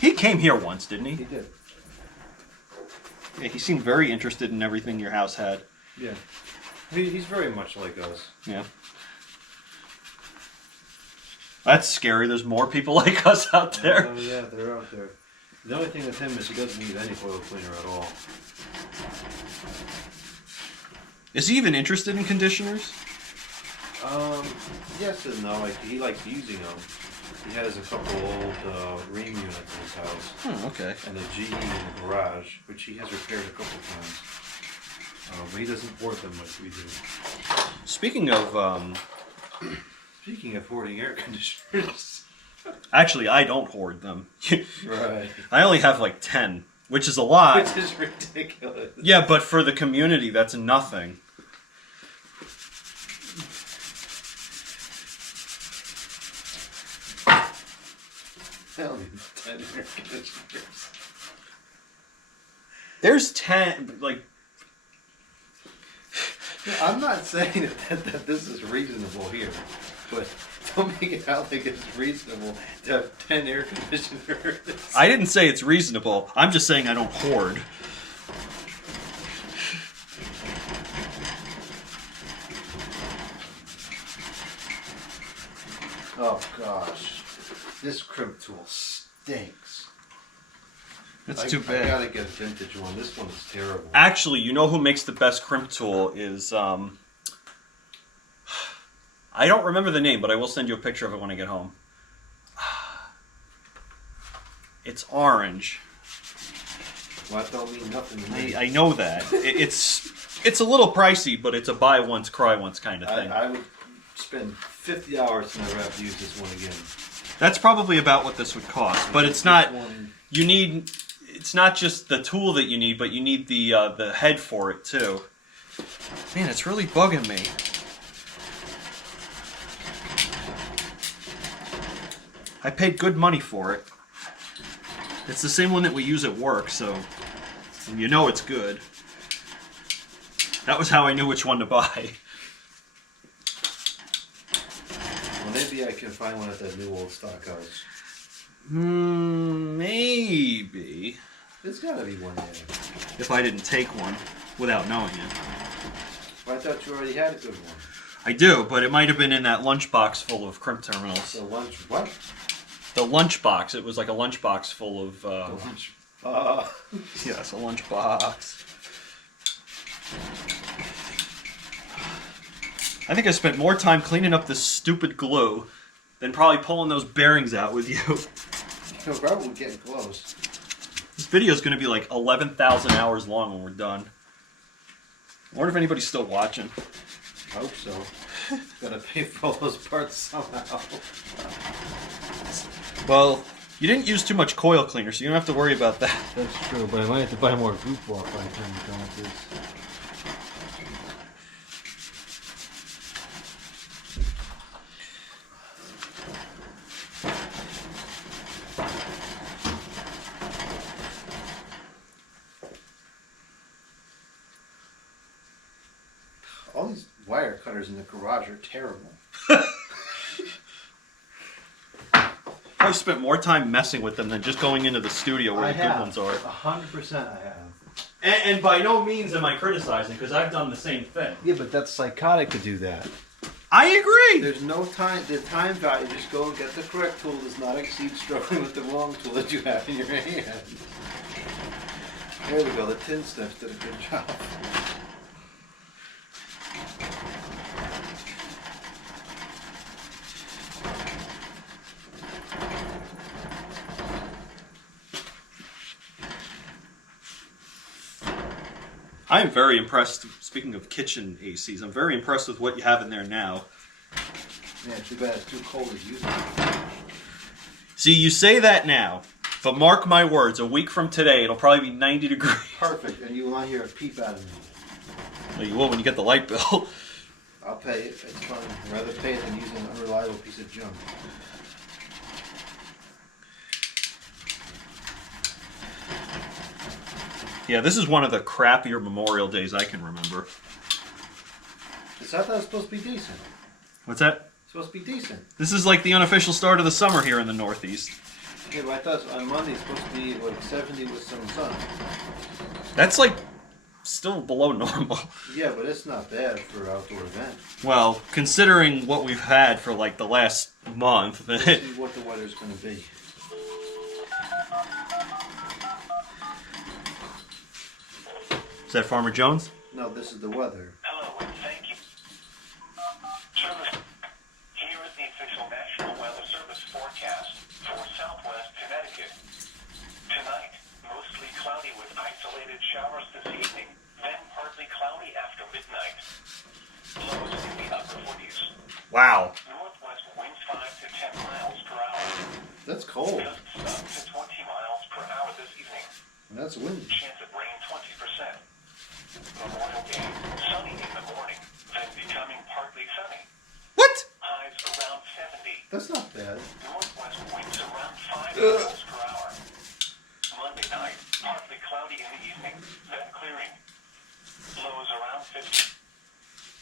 He came here once, didn't he? He did. Yeah, he seemed very interested in everything your house had. Yeah. He's very much like us. Yeah. That's scary. There's more people like us out there. Oh, yeah, they're out there. The only thing with him is he doesn't need any coil cleaner at all. Is he even interested in conditioners? Yes and no. Like he likes using them. He has a couple old Ream units in his house. Okay. And a GE in the garage, which he has repaired a couple times. But he doesn't hoard them like we do. Speaking of, Speaking of hoarding air conditioners. actually, I don't hoard them. Right. I only have like 10, which is a lot. Which is ridiculous. Yeah, but for the community, that's nothing. Hell, 10 air conditioners. There's 10, like... I'm not saying that this is reasonable here, but don't make it out like it's reasonable to have 10 air conditioners. I didn't say it's reasonable. I'm just saying I don't hoard. Oh gosh, this crimp tool stinks. That's too bad. I gotta get a vintage one. This one is terrible. Actually, you know who makes the best crimp tool is, I don't remember the name, but I will send you a picture of it when I get home. It's orange. Well, that don't mean nothing to me. I know that. It's a little pricey, but it's a buy once, cry once kind of thing. I would spend 50 hours to never have to use this one again. That's probably about what this would cost, but it's not. You need. It's not just the tool that you need, but you need the head for it too. Man, it's really bugging me. I paid good money for it. It's the same one that we use at work, so you know it's good. That was how I knew which one to buy. Well, maybe I can find one at that new old stock house. Maybe. There's gotta be one there. If I didn't take one without knowing it. Well, I thought you already had a good one. I do, but it might have been in that lunchbox full of crimp terminals. So lunch, what? The lunchbox. It was like a lunchbox full of... Lunch. yes, a lunchbox. I think I spent more time cleaning up this stupid glue than probably pulling those bearings out with you. No, probably getting close. This video is going to be like 11,000 hours long when we're done. I wonder if anybody's still watching. I hope so. Gotta pay for all those parts somehow. Well, you didn't use too much coil cleaner, so you don't have to worry about that. That's true, but I might have to buy more goop walk by the time we're done with this. All these wire cutters in the garage are terrible. I spent more time messing with them than just going into the studio where the good ones are. 100% I have. And by no means am I criticizing, because I've done the same thing. Yeah, but that's psychotic to do that. I agree! There's no time, the time value, just go and get the correct tool does not exceed struggling with the wrong tool that you have in your hand. There we go, the tin snips did a good job. I am very impressed, speaking of kitchen ACs, I'm very impressed with what you have in there now. Man, too bad it's too cold to use it. See, you say that now, but mark my words, a week from today, it'll probably be 90 degrees. Perfect, and you will not hear a peep out of me. Well, you will when you get the light bill. I'll pay it, it's fine. I'd rather pay it than use an unreliable piece of junk. Yeah, this is one of the crappier Memorial Days I can remember. I thought that was supposed to be decent. What's that? It's supposed to be decent. This is like the unofficial start of the summer here in the Northeast. Yeah, but I thought on Monday it's supposed to be like 70 with some sun. That's like still below normal. Yeah, but it's not bad for an outdoor event. Well, considering what we've had for like the last month. Let's see what the weather's going to be. Is that Farmer Jones? No, this is the weather. Hello. isolated showers this evening, then partly cloudy after midnight. Lows in the upper 40s. Wow. Northwest winds 5 to 10 miles per hour. That's cold. Gusts up to 20 miles per hour this evening. That's windy. Chance of rain 20%. Memorial Day, sunny in the morning, then becoming partly sunny. What? Highs around 70. That's not bad. Northwest winds around 5 miles per hour. Monday night, partly cloudy in the evening, then clearing. Lows around 50.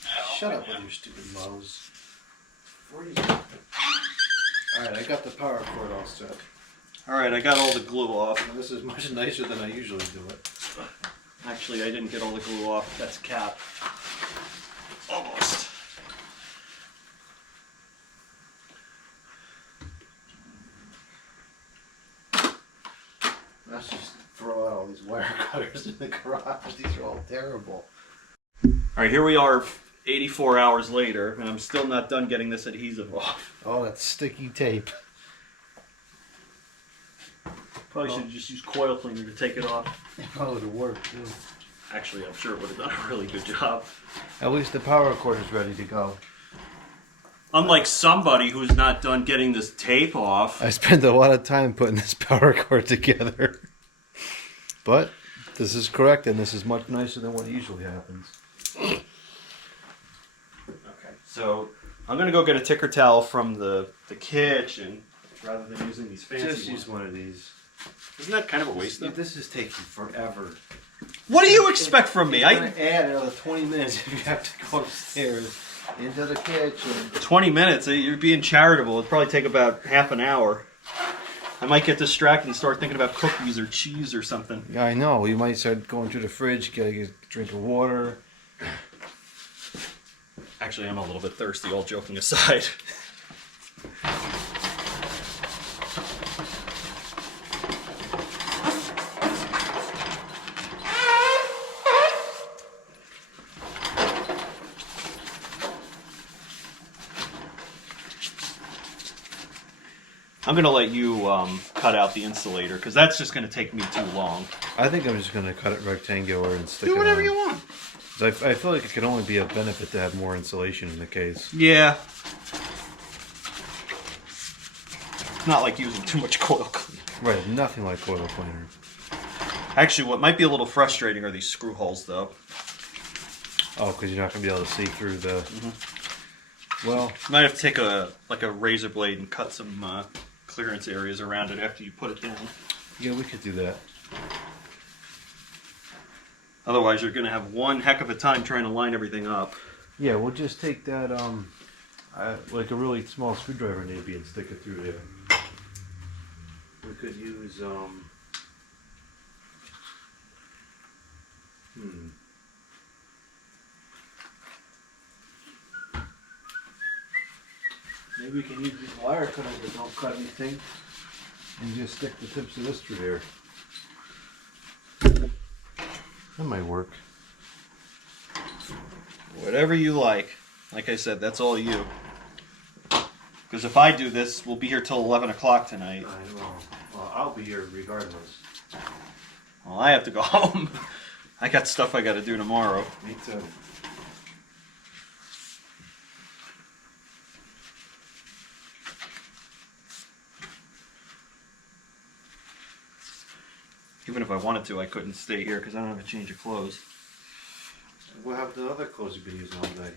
South Shut up winds with your stupid mows. Alright, I got the power cord all set. Alright, I got all the glue off. Now, this is much nicer than I usually do it. Actually, I didn't get all the glue off. That's cap. Almost. Let's just throw out all these wire cutters in the garage. These are all terrible. Alright, here we are 84 hours later, and I'm still not done getting this adhesive off. Oh, that's sticky tape. Probably should have just used coil cleaner to take it off. It probably would have worked too. Actually, I'm sure it would have done a really good job. At least the power cord is ready to go. Unlike somebody who's not done getting this tape off. I spent a lot of time putting this power cord together. But this is correct, and this is much nicer than what usually happens. Okay, so I'm going to go get a ticker towel from the kitchen rather than using these fancy Just ones. use one of these. Isn't that kind of a waste, though? This is taking forever. What do you expect from me? I'm going to add another 20 minutes if you have to go upstairs into the kitchen. 20 minutes? You're being charitable. It'd probably take about half an hour. I might get distracted and start thinking about cookies or cheese or something. Yeah, I know. You might start going through the fridge, get a drink of water. Actually, I'm a little bit thirsty, all joking aside. I'm going to let you cut out the insulator, because that's just going to take me too long. I think I'm just going to cut it rectangular and stick it Do whatever on. you want. 'Cause I feel like it could only be a benefit to have more insulation in the case. Yeah. It's not like using too much coil cleaner. Right, nothing like coil cleaner. Actually, what might be a little frustrating are these screw holes, though. Oh, because you're not going to be able to see through the... Well, You might have to take a razor blade and cut some clearance areas around it after you put it down. yeah, we could do that. Otherwise, you're going to have one heck of a time trying to line everything up. Yeah, we'll just take that, like a really small screwdriver maybe and stick it through there. We could use, Maybe we can use these wire cutters that don't cut anything and just stick the tips of this through there. That might work. Whatever you like. Like I said, that's all you. Because if I do this, we'll be here till 11 o'clock tonight. I know. Well, I'll be here regardless. Well, I have to go home. I got stuff I got to do tomorrow. Me too. Even if I wanted to, I couldn't stay here because I don't have a change of clothes. We'll have the other clothes you've been using all day.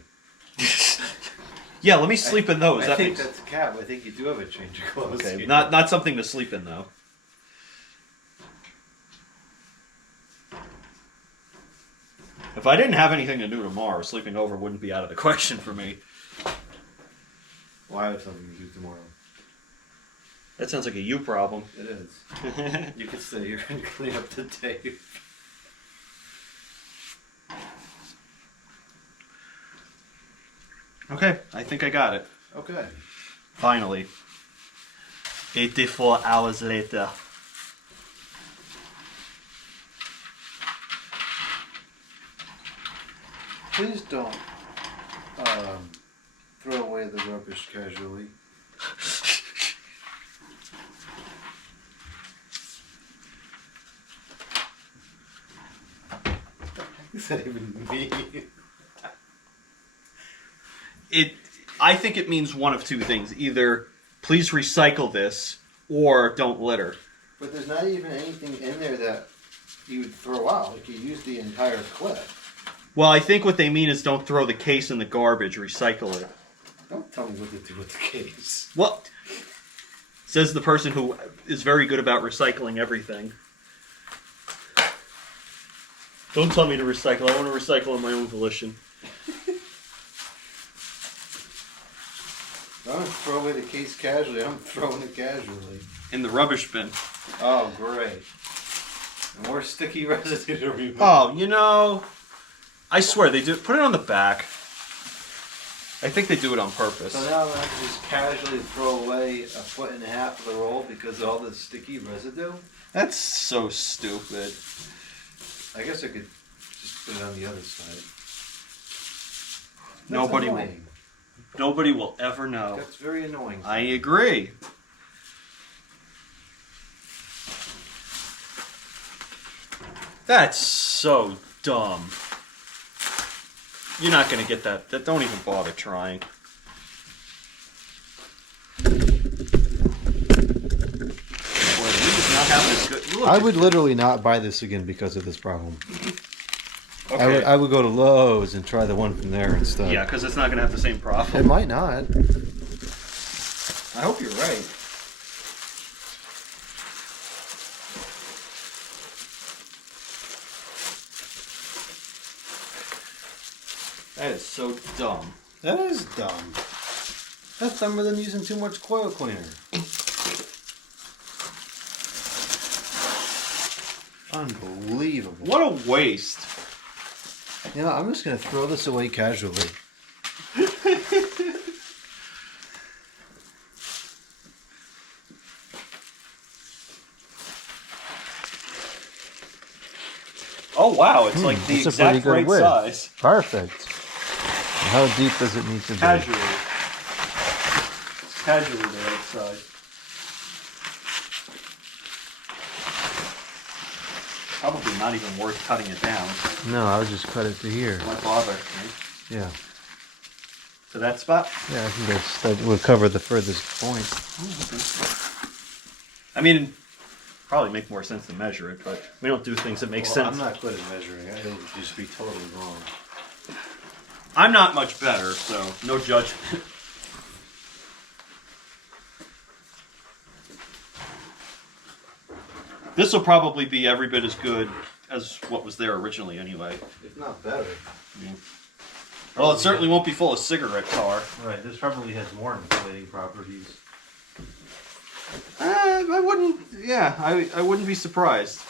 Yeah, let me sleep in those. I That think makes... that's a cab. I think you do have a change of clothes. Okay, here. not something to sleep in, though. If I didn't have anything to do tomorrow, sleeping over wouldn't be out of the question for me. Well, I have something to do tomorrow. That sounds like a you problem. It is. You can stay here and clean up the tape. Okay, I think I got it. Okay. Finally. 84 hours later. Please don't throw away the rubbish casually. Is that even me? I think it means one of two things. Either please recycle this or don't litter. But there's not even anything in there that you would throw out. Like you use the entire clip. Well, I think what they mean is don't throw the case in the garbage, recycle it. Don't tell me what to do with the case. What? Says the person who is very good about recycling everything. Don't tell me to recycle. I want to recycle on my own volition. I'm gonna throw away the case casually. I'm throwing it casually. In the rubbish bin. Oh, great. More sticky residue to remove. Oh, you know, I swear they do. Put it on the back. I think they do it on purpose. So now I'm gonna have to just casually throw away 1.5 feet of the roll because of all the sticky residue. That's so stupid. I guess I could just put it on the other side. That's Nobody will. annoying. Nobody will ever know. That's very annoying. I agree. That's so dumb. You're not going to get that. Don't even bother trying. Boy, we did not have this good. Look, I would literally not buy this again because of this problem. Okay. I would go to Lowe's and try the one from there instead. Yeah, because it's not going to have the same It problem. might not. I hope you're right. That is so dumb. That is dumb. That's dumber than using too much coil cleaner. Unbelievable. What a waste. You know, I'm just going to throw this away casually. Oh wow, it's like the That's a pretty exact good right width. size. Perfect. How deep does it need to be? Casually. It's casually the right size. Probably not even worth cutting it down. No, I would just cut it to here. Why bother? Right? Yeah. To that spot? Yeah, I think that would cover the furthest point. I mean, probably make more sense to measure it, but we don't do things that make sense. I'm not good at measuring. It'll just be totally wrong. I'm not much better, so no judgment. This will probably be every bit as good as what was there originally anyway. If not better. Well, it certainly won't be full of cigarette tar. Right, this probably has more insulating properties. I wouldn't, yeah, I wouldn't be surprised.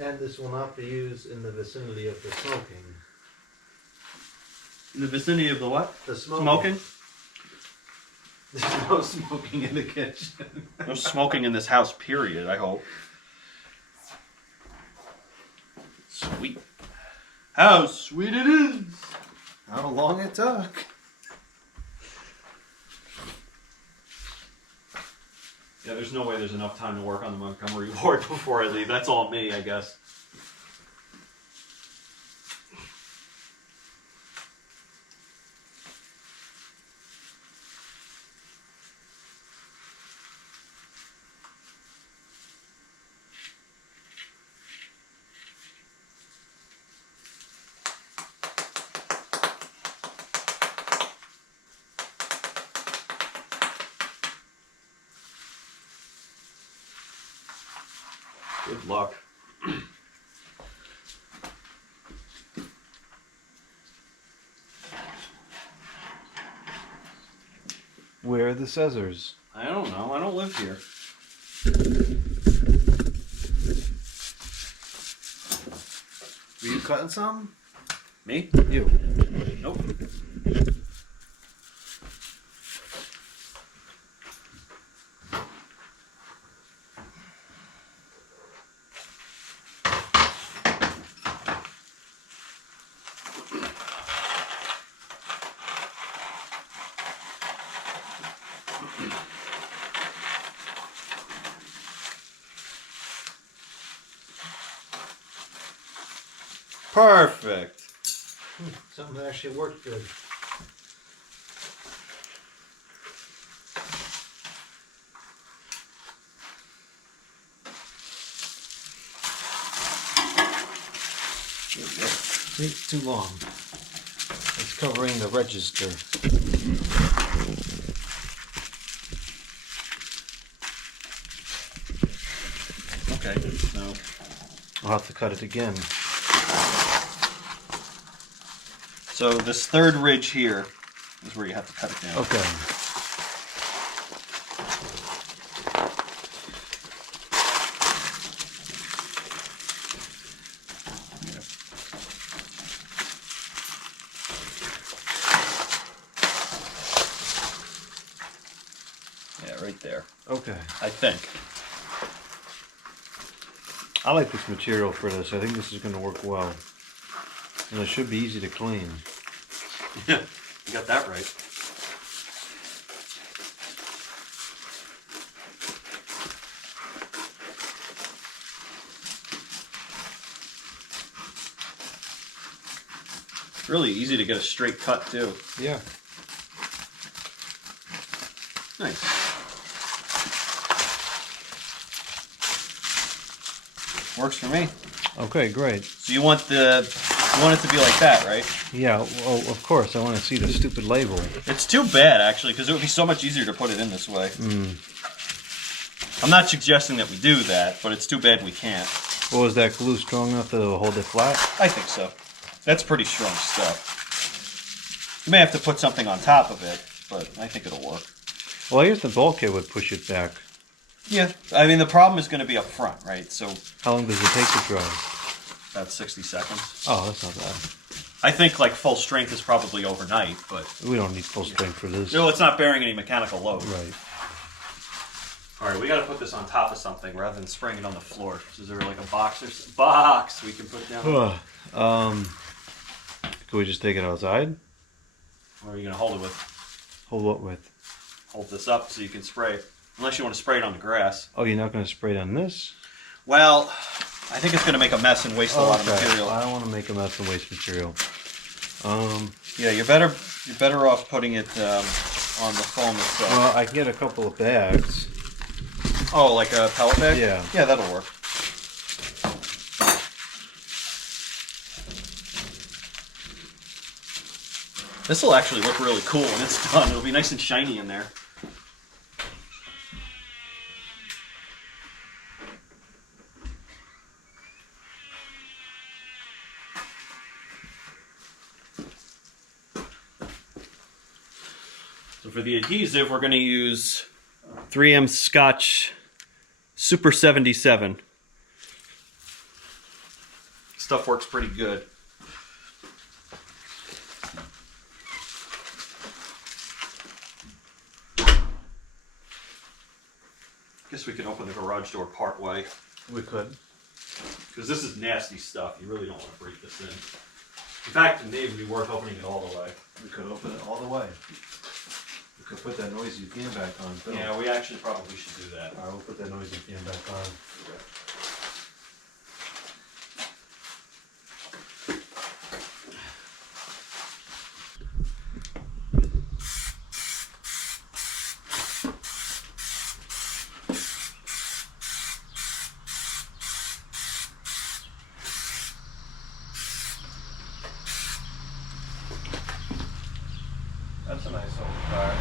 And this will not be used in the vicinity of the smoking. In the vicinity of the what? The smoking. Smoking? There's no smoking in the kitchen. No smoking in this house, period, I hope. Sweet. How sweet it is! How long it took. Yeah, there's no way there's enough time to work on the Montgomery Ward before I leave. That's all me, I guess. Good luck. Where are the scissors? I don't know. I don't live here. Were you cutting some? Me? You. Nope. Perfect. Something that actually worked good. See, too long. It's covering the register. Okay. No. I'll have to cut it again. So this third ridge here is where you have to cut it down. Okay. Yeah, right there. Okay. I think. I like this material for this. I think this is going to work well. And it should be easy to clean. Yeah, you got that right. It's really easy to get a straight cut too. Yeah. Nice. Works for me. Okay, great. So you want it to be like that, right? Yeah, well, of course. I want to see the stupid label. It's too bad, actually, because it would be so much easier to put it in this way. I'm not suggesting that we do that, but it's too bad we can't. Well, is that glue strong enough to hold it flat? I think so. That's pretty strong stuff. You may have to put something on top of it, but I think it'll work. Well, I guess the bulkhead would push it back. Yeah. I mean, the problem is going to be up front, right? So How long does it take to dry? about 60 seconds. Oh, that's not bad. I think like full strength is probably overnight, but We don't need full strength for this. no, it's not bearing any mechanical load. Right. All right, we got to put this on top of something rather than spraying it on the floor. Is there like a box or box we can put down? Could we just take it outside? What are you going to hold it with? Hold what with? Hold this up so you can spray it. Unless you want to spray it on the grass. Oh, you're not going to spray it on this? Well, I think it's going to make a mess and waste a lot of material. I don't want to make a mess and waste material. Yeah, you're better off putting it on the foam itself. Well, I can get a couple of bags. Oh, like a pellet bag? Yeah. Yeah, that'll work. This will actually look really cool when it's done. It'll be nice and shiny in there. So for the adhesive, we're going to use 3M Scotch Super 77. Stuff works pretty good. Guess we can open the garage door part way. We could. Because this is nasty stuff. You really don't want to break this in. In fact, it may even be worth opening it all the way. We could open it all the way. We could put that noisy fan back on, too. Yeah, we actually probably should do that. Alright, we'll put that noisy fan back on. That's a nice old car.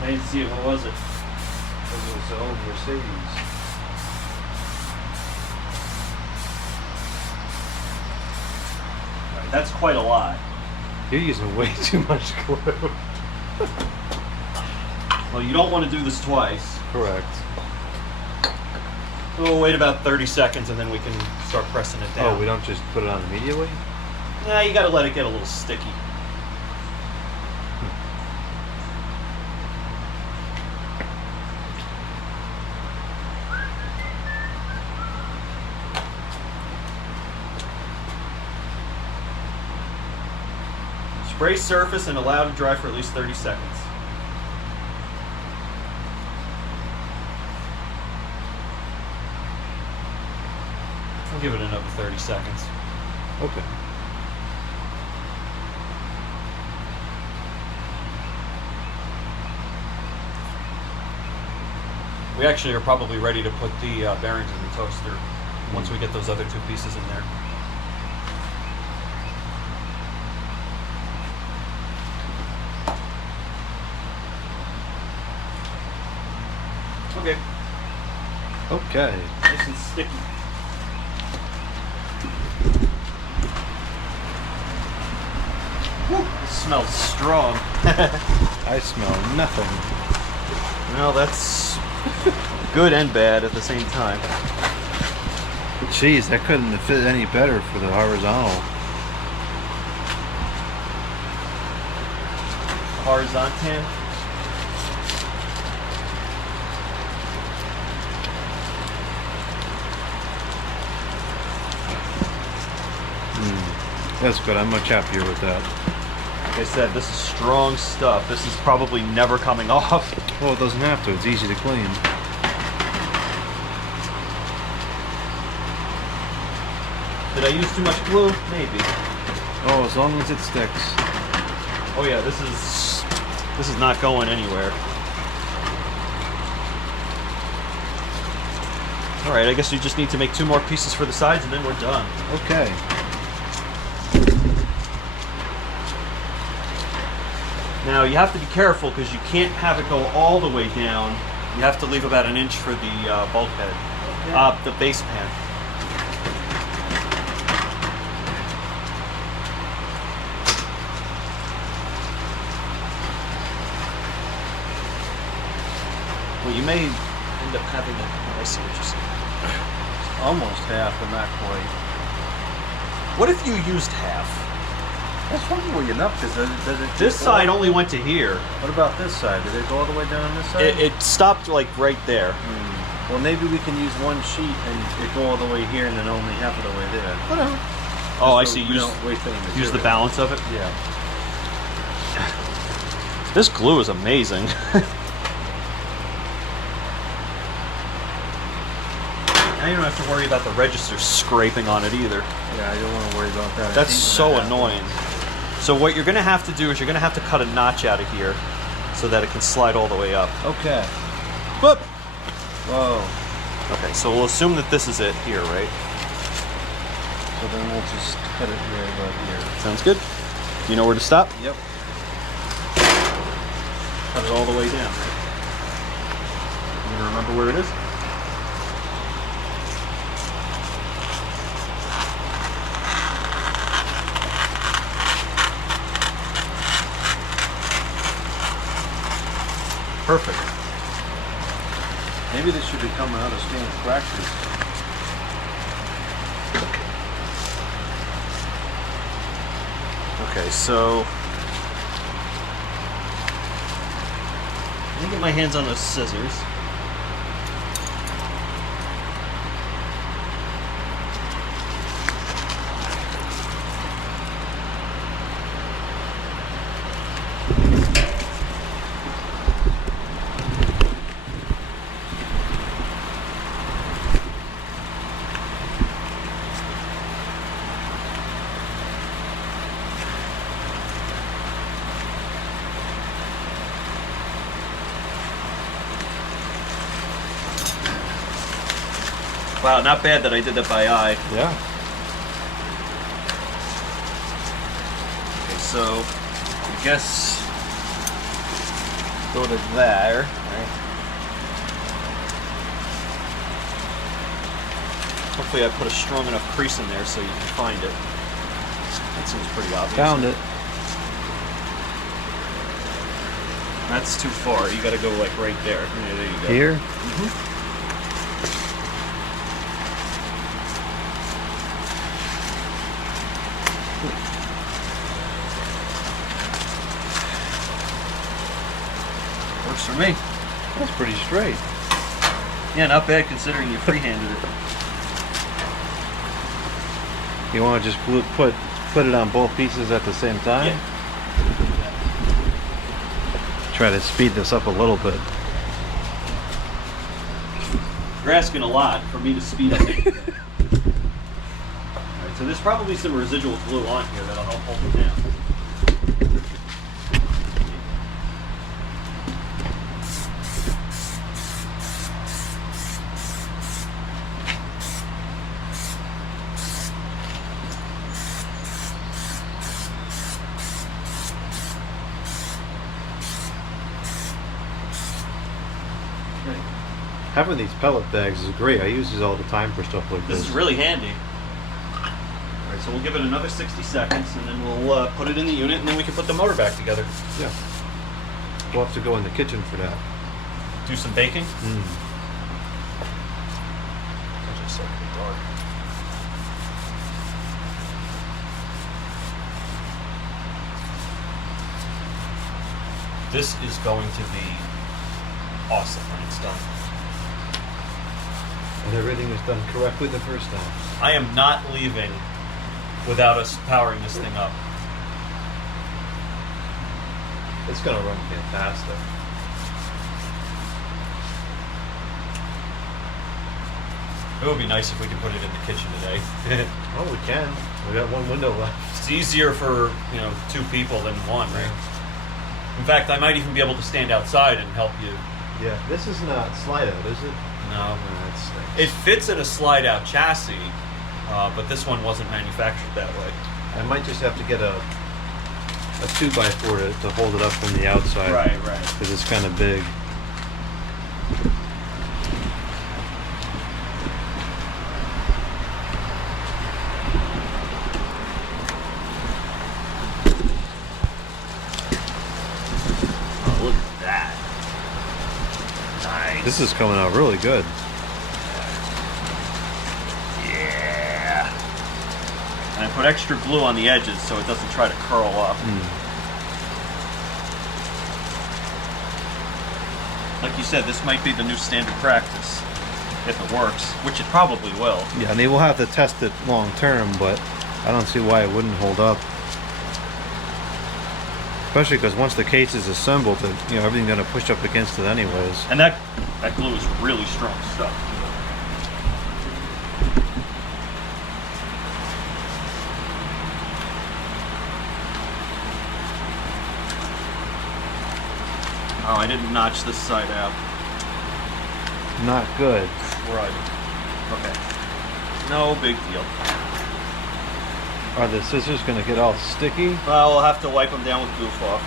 I didn't see it. What was it? This was the old Mercedes. Right, that's quite a lot. You're using way too much glue. Well, you don't want to do this twice. Correct. We'll wait about 30 seconds and then we can start pressing it down. Oh, we don't just put it on immediately? Nah, you gotta let it get a little sticky. Spray surface and allow to dry for at least 30 seconds. I'll give it another 30 seconds. Okay. We actually are probably ready to put the bearings in the toaster once we get those other two pieces in there. Okay, Okay. nice and sticky. Whew, it smells strong. I smell nothing. Well, that's good and bad at the same time. Jeez, that couldn't have fit any better for the horizontal. Horizontan. That's good. I'm much happier with that. Like I said, this is strong stuff. This is probably never coming off. Well, it doesn't have to. It's easy to clean. Did I use too much glue? Maybe. Oh, as long as it sticks. Oh yeah, this is not going anywhere. All right, I guess you just need to make 2 more pieces for the sides, and then we're done. Okay. Now you have to be careful because you can't have it go all the way down. You have to leave about 1 inch for the bulkhead, the base pan. Well, you may end up having to. Oh, I see what you're saying. Almost half, but not quite. What if you used half? That's probably enough because does it This side only went to here. What about this side? Did it go all the way down on this side? It stopped like right there. Well, maybe we can use one sheet and it go all the way here and then only half of the way there. Whatever. Oh, I So see. we don't waste any Use the material. balance of it. Yeah. This glue is amazing. Now you don't have to worry about the register scraping on it either. Yeah, I don't want to worry about that. I That's hate so when that annoying. So what you're going to have to do is you're going to have to cut a notch out of here so that it can slide all the way up. happens. Okay. Whoop! Whoa. Okay, so we'll assume that this is it here, right? So then we'll just cut it right about here. Sounds good. You know where to stop? Yep. Cut it all the way down, right? You gonna remember where it is? Perfect. Maybe this should be coming out of standard practice. Okay, so let me get my hands on those scissors. Wow, not bad that I did that by eye. Yeah. Okay, so I guess go to there, right? Hopefully I put a strong enough crease in there so you can find it. That seems pretty obvious. Found it. That's too far. You gotta go like right there. Yeah, there you go. Here? Works for me. That's pretty straight. Yeah, not bad considering you freehanded it. You want to just put it on both pieces at the same time? Yeah. Try to speed this up a little bit. You're asking a lot for me to speed up. So there's probably some residual glue on here that'll help hold it down. Having these pellet bags is great. I use these all the time for stuff like this. This is really handy. All right, so we'll give it another 60 seconds, and then we'll put it in the unit, and then we can put the motor back together. Yeah. We'll have to go in the kitchen for that. Do some baking. Mm. It's just starting to get dark. This is going to be awesome when it's done. And everything was done correctly the first time. I am not leaving without us powering this thing up. It's gonna run fantastic. It would be nice if we could put it in the kitchen today. Oh, we can. We got one window left. It's easier for, 2 people than one, right? In fact, I might even be able to stand outside and help you. Yeah. This is not slide out, is it? No. That's It fits in a slide-out chassis, but this one wasn't manufactured that way. I might just have to get a 2x4 to hold it up from the outside. Right. Because it's kind of big. Oh, look at that. Nice. This is coming out really good. Yeah. And I put extra glue on the edges so it doesn't try to curl up. Like you said, this might be the new standard practice, if it works, which it probably will. Yeah, I mean, we'll have to test it long term, but I don't see why it wouldn't hold up. Especially because once the case is assembled, everything's going to push up against it anyways. And that glue is really strong stuff. Oh, I didn't notch this side out. Not good. Right. Okay. No big deal. Are the scissors going to get all sticky? Well, we'll have to wipe them down with goof off.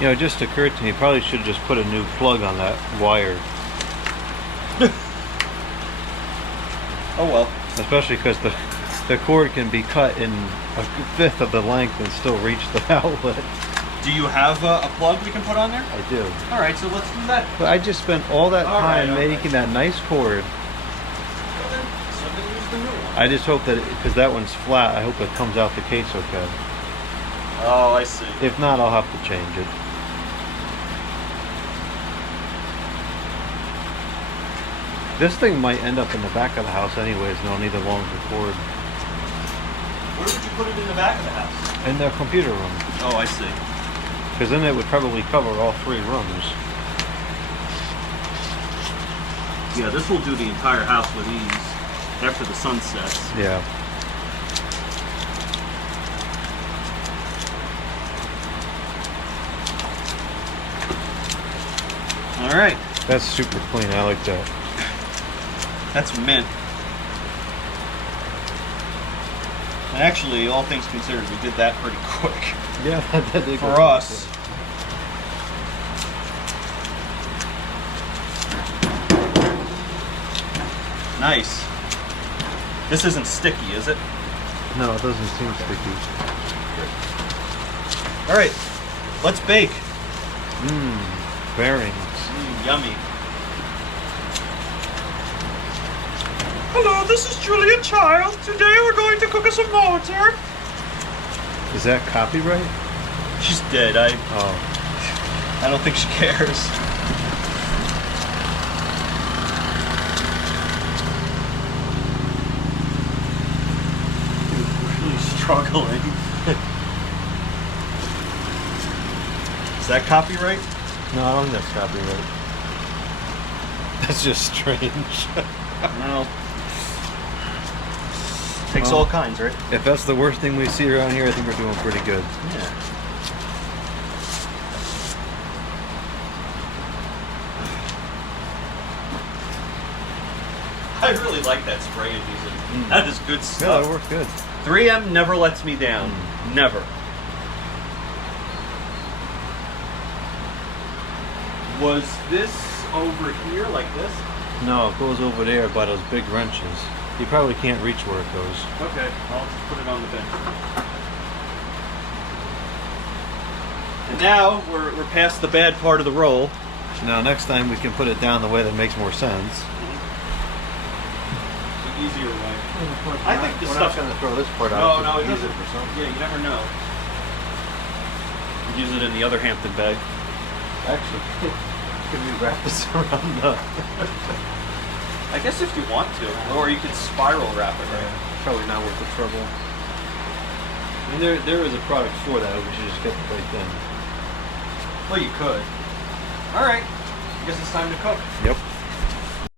It just occurred to me, probably should have just put a new plug on that wire. Oh well. Especially because the cord can be cut in a fifth of the length and still reach the outlet. Do you have a plug we can put on there? I do. All right, so let's do that. But I just spent all that All right, time all making that nice cord. Well, then, use the new one. I just hope that, because that one's flat, I hope it comes out the case okay. Oh, I see. If not, I'll have to change it. This thing might end up in the back of the house anyways, and I'll need a longer cord. Where would you put it in the back of the house? In the computer room. Oh, I see. Because then it would probably cover all 3 rooms. Yeah, this will do the entire house with ease after the sun sets. Yeah. All right. That's super clean. I like that. That's mint. And actually, all things considered, we did that pretty quick. Yeah, that did For go us. Nice. This isn't sticky, is it? No, it doesn't seem sticky. All right, let's bake. Bearings. Yummy. Hello, this is Julia Child. Today we're going to cook us a mortar. Is that copyright? She's dead. Oh. I don't think she cares. Really struggling. Is that copyright? No, I don't think that's copyright. That's just strange. No. Takes Well, all kinds, right? If that's the worst thing we see around here, I think we're doing pretty good. Yeah. I really like that spray adhesive. That is good Yeah, stuff. that worked good. 3M never lets me down. Never. Was this over here like this? No, it goes over there by those big wrenches. You probably can't reach where it goes. Okay, I'll just put it on the bench. And now we're past the bad part of the roll. Now, next time we can put it down the way that makes more sense. The easier way. I think this we're stuff. not going to throw this part No, out. no, it Use doesn't. it for something. Yeah, you never know. Use it in the other Hampton Bay. Actually, can we wrap this around the... I guess if you want to, or you could spiral wrap it, right? Probably not worth the trouble. I mean, there is a product for that. We should just get it right then. Well, you could. All right. I guess it's time to cook. Yep.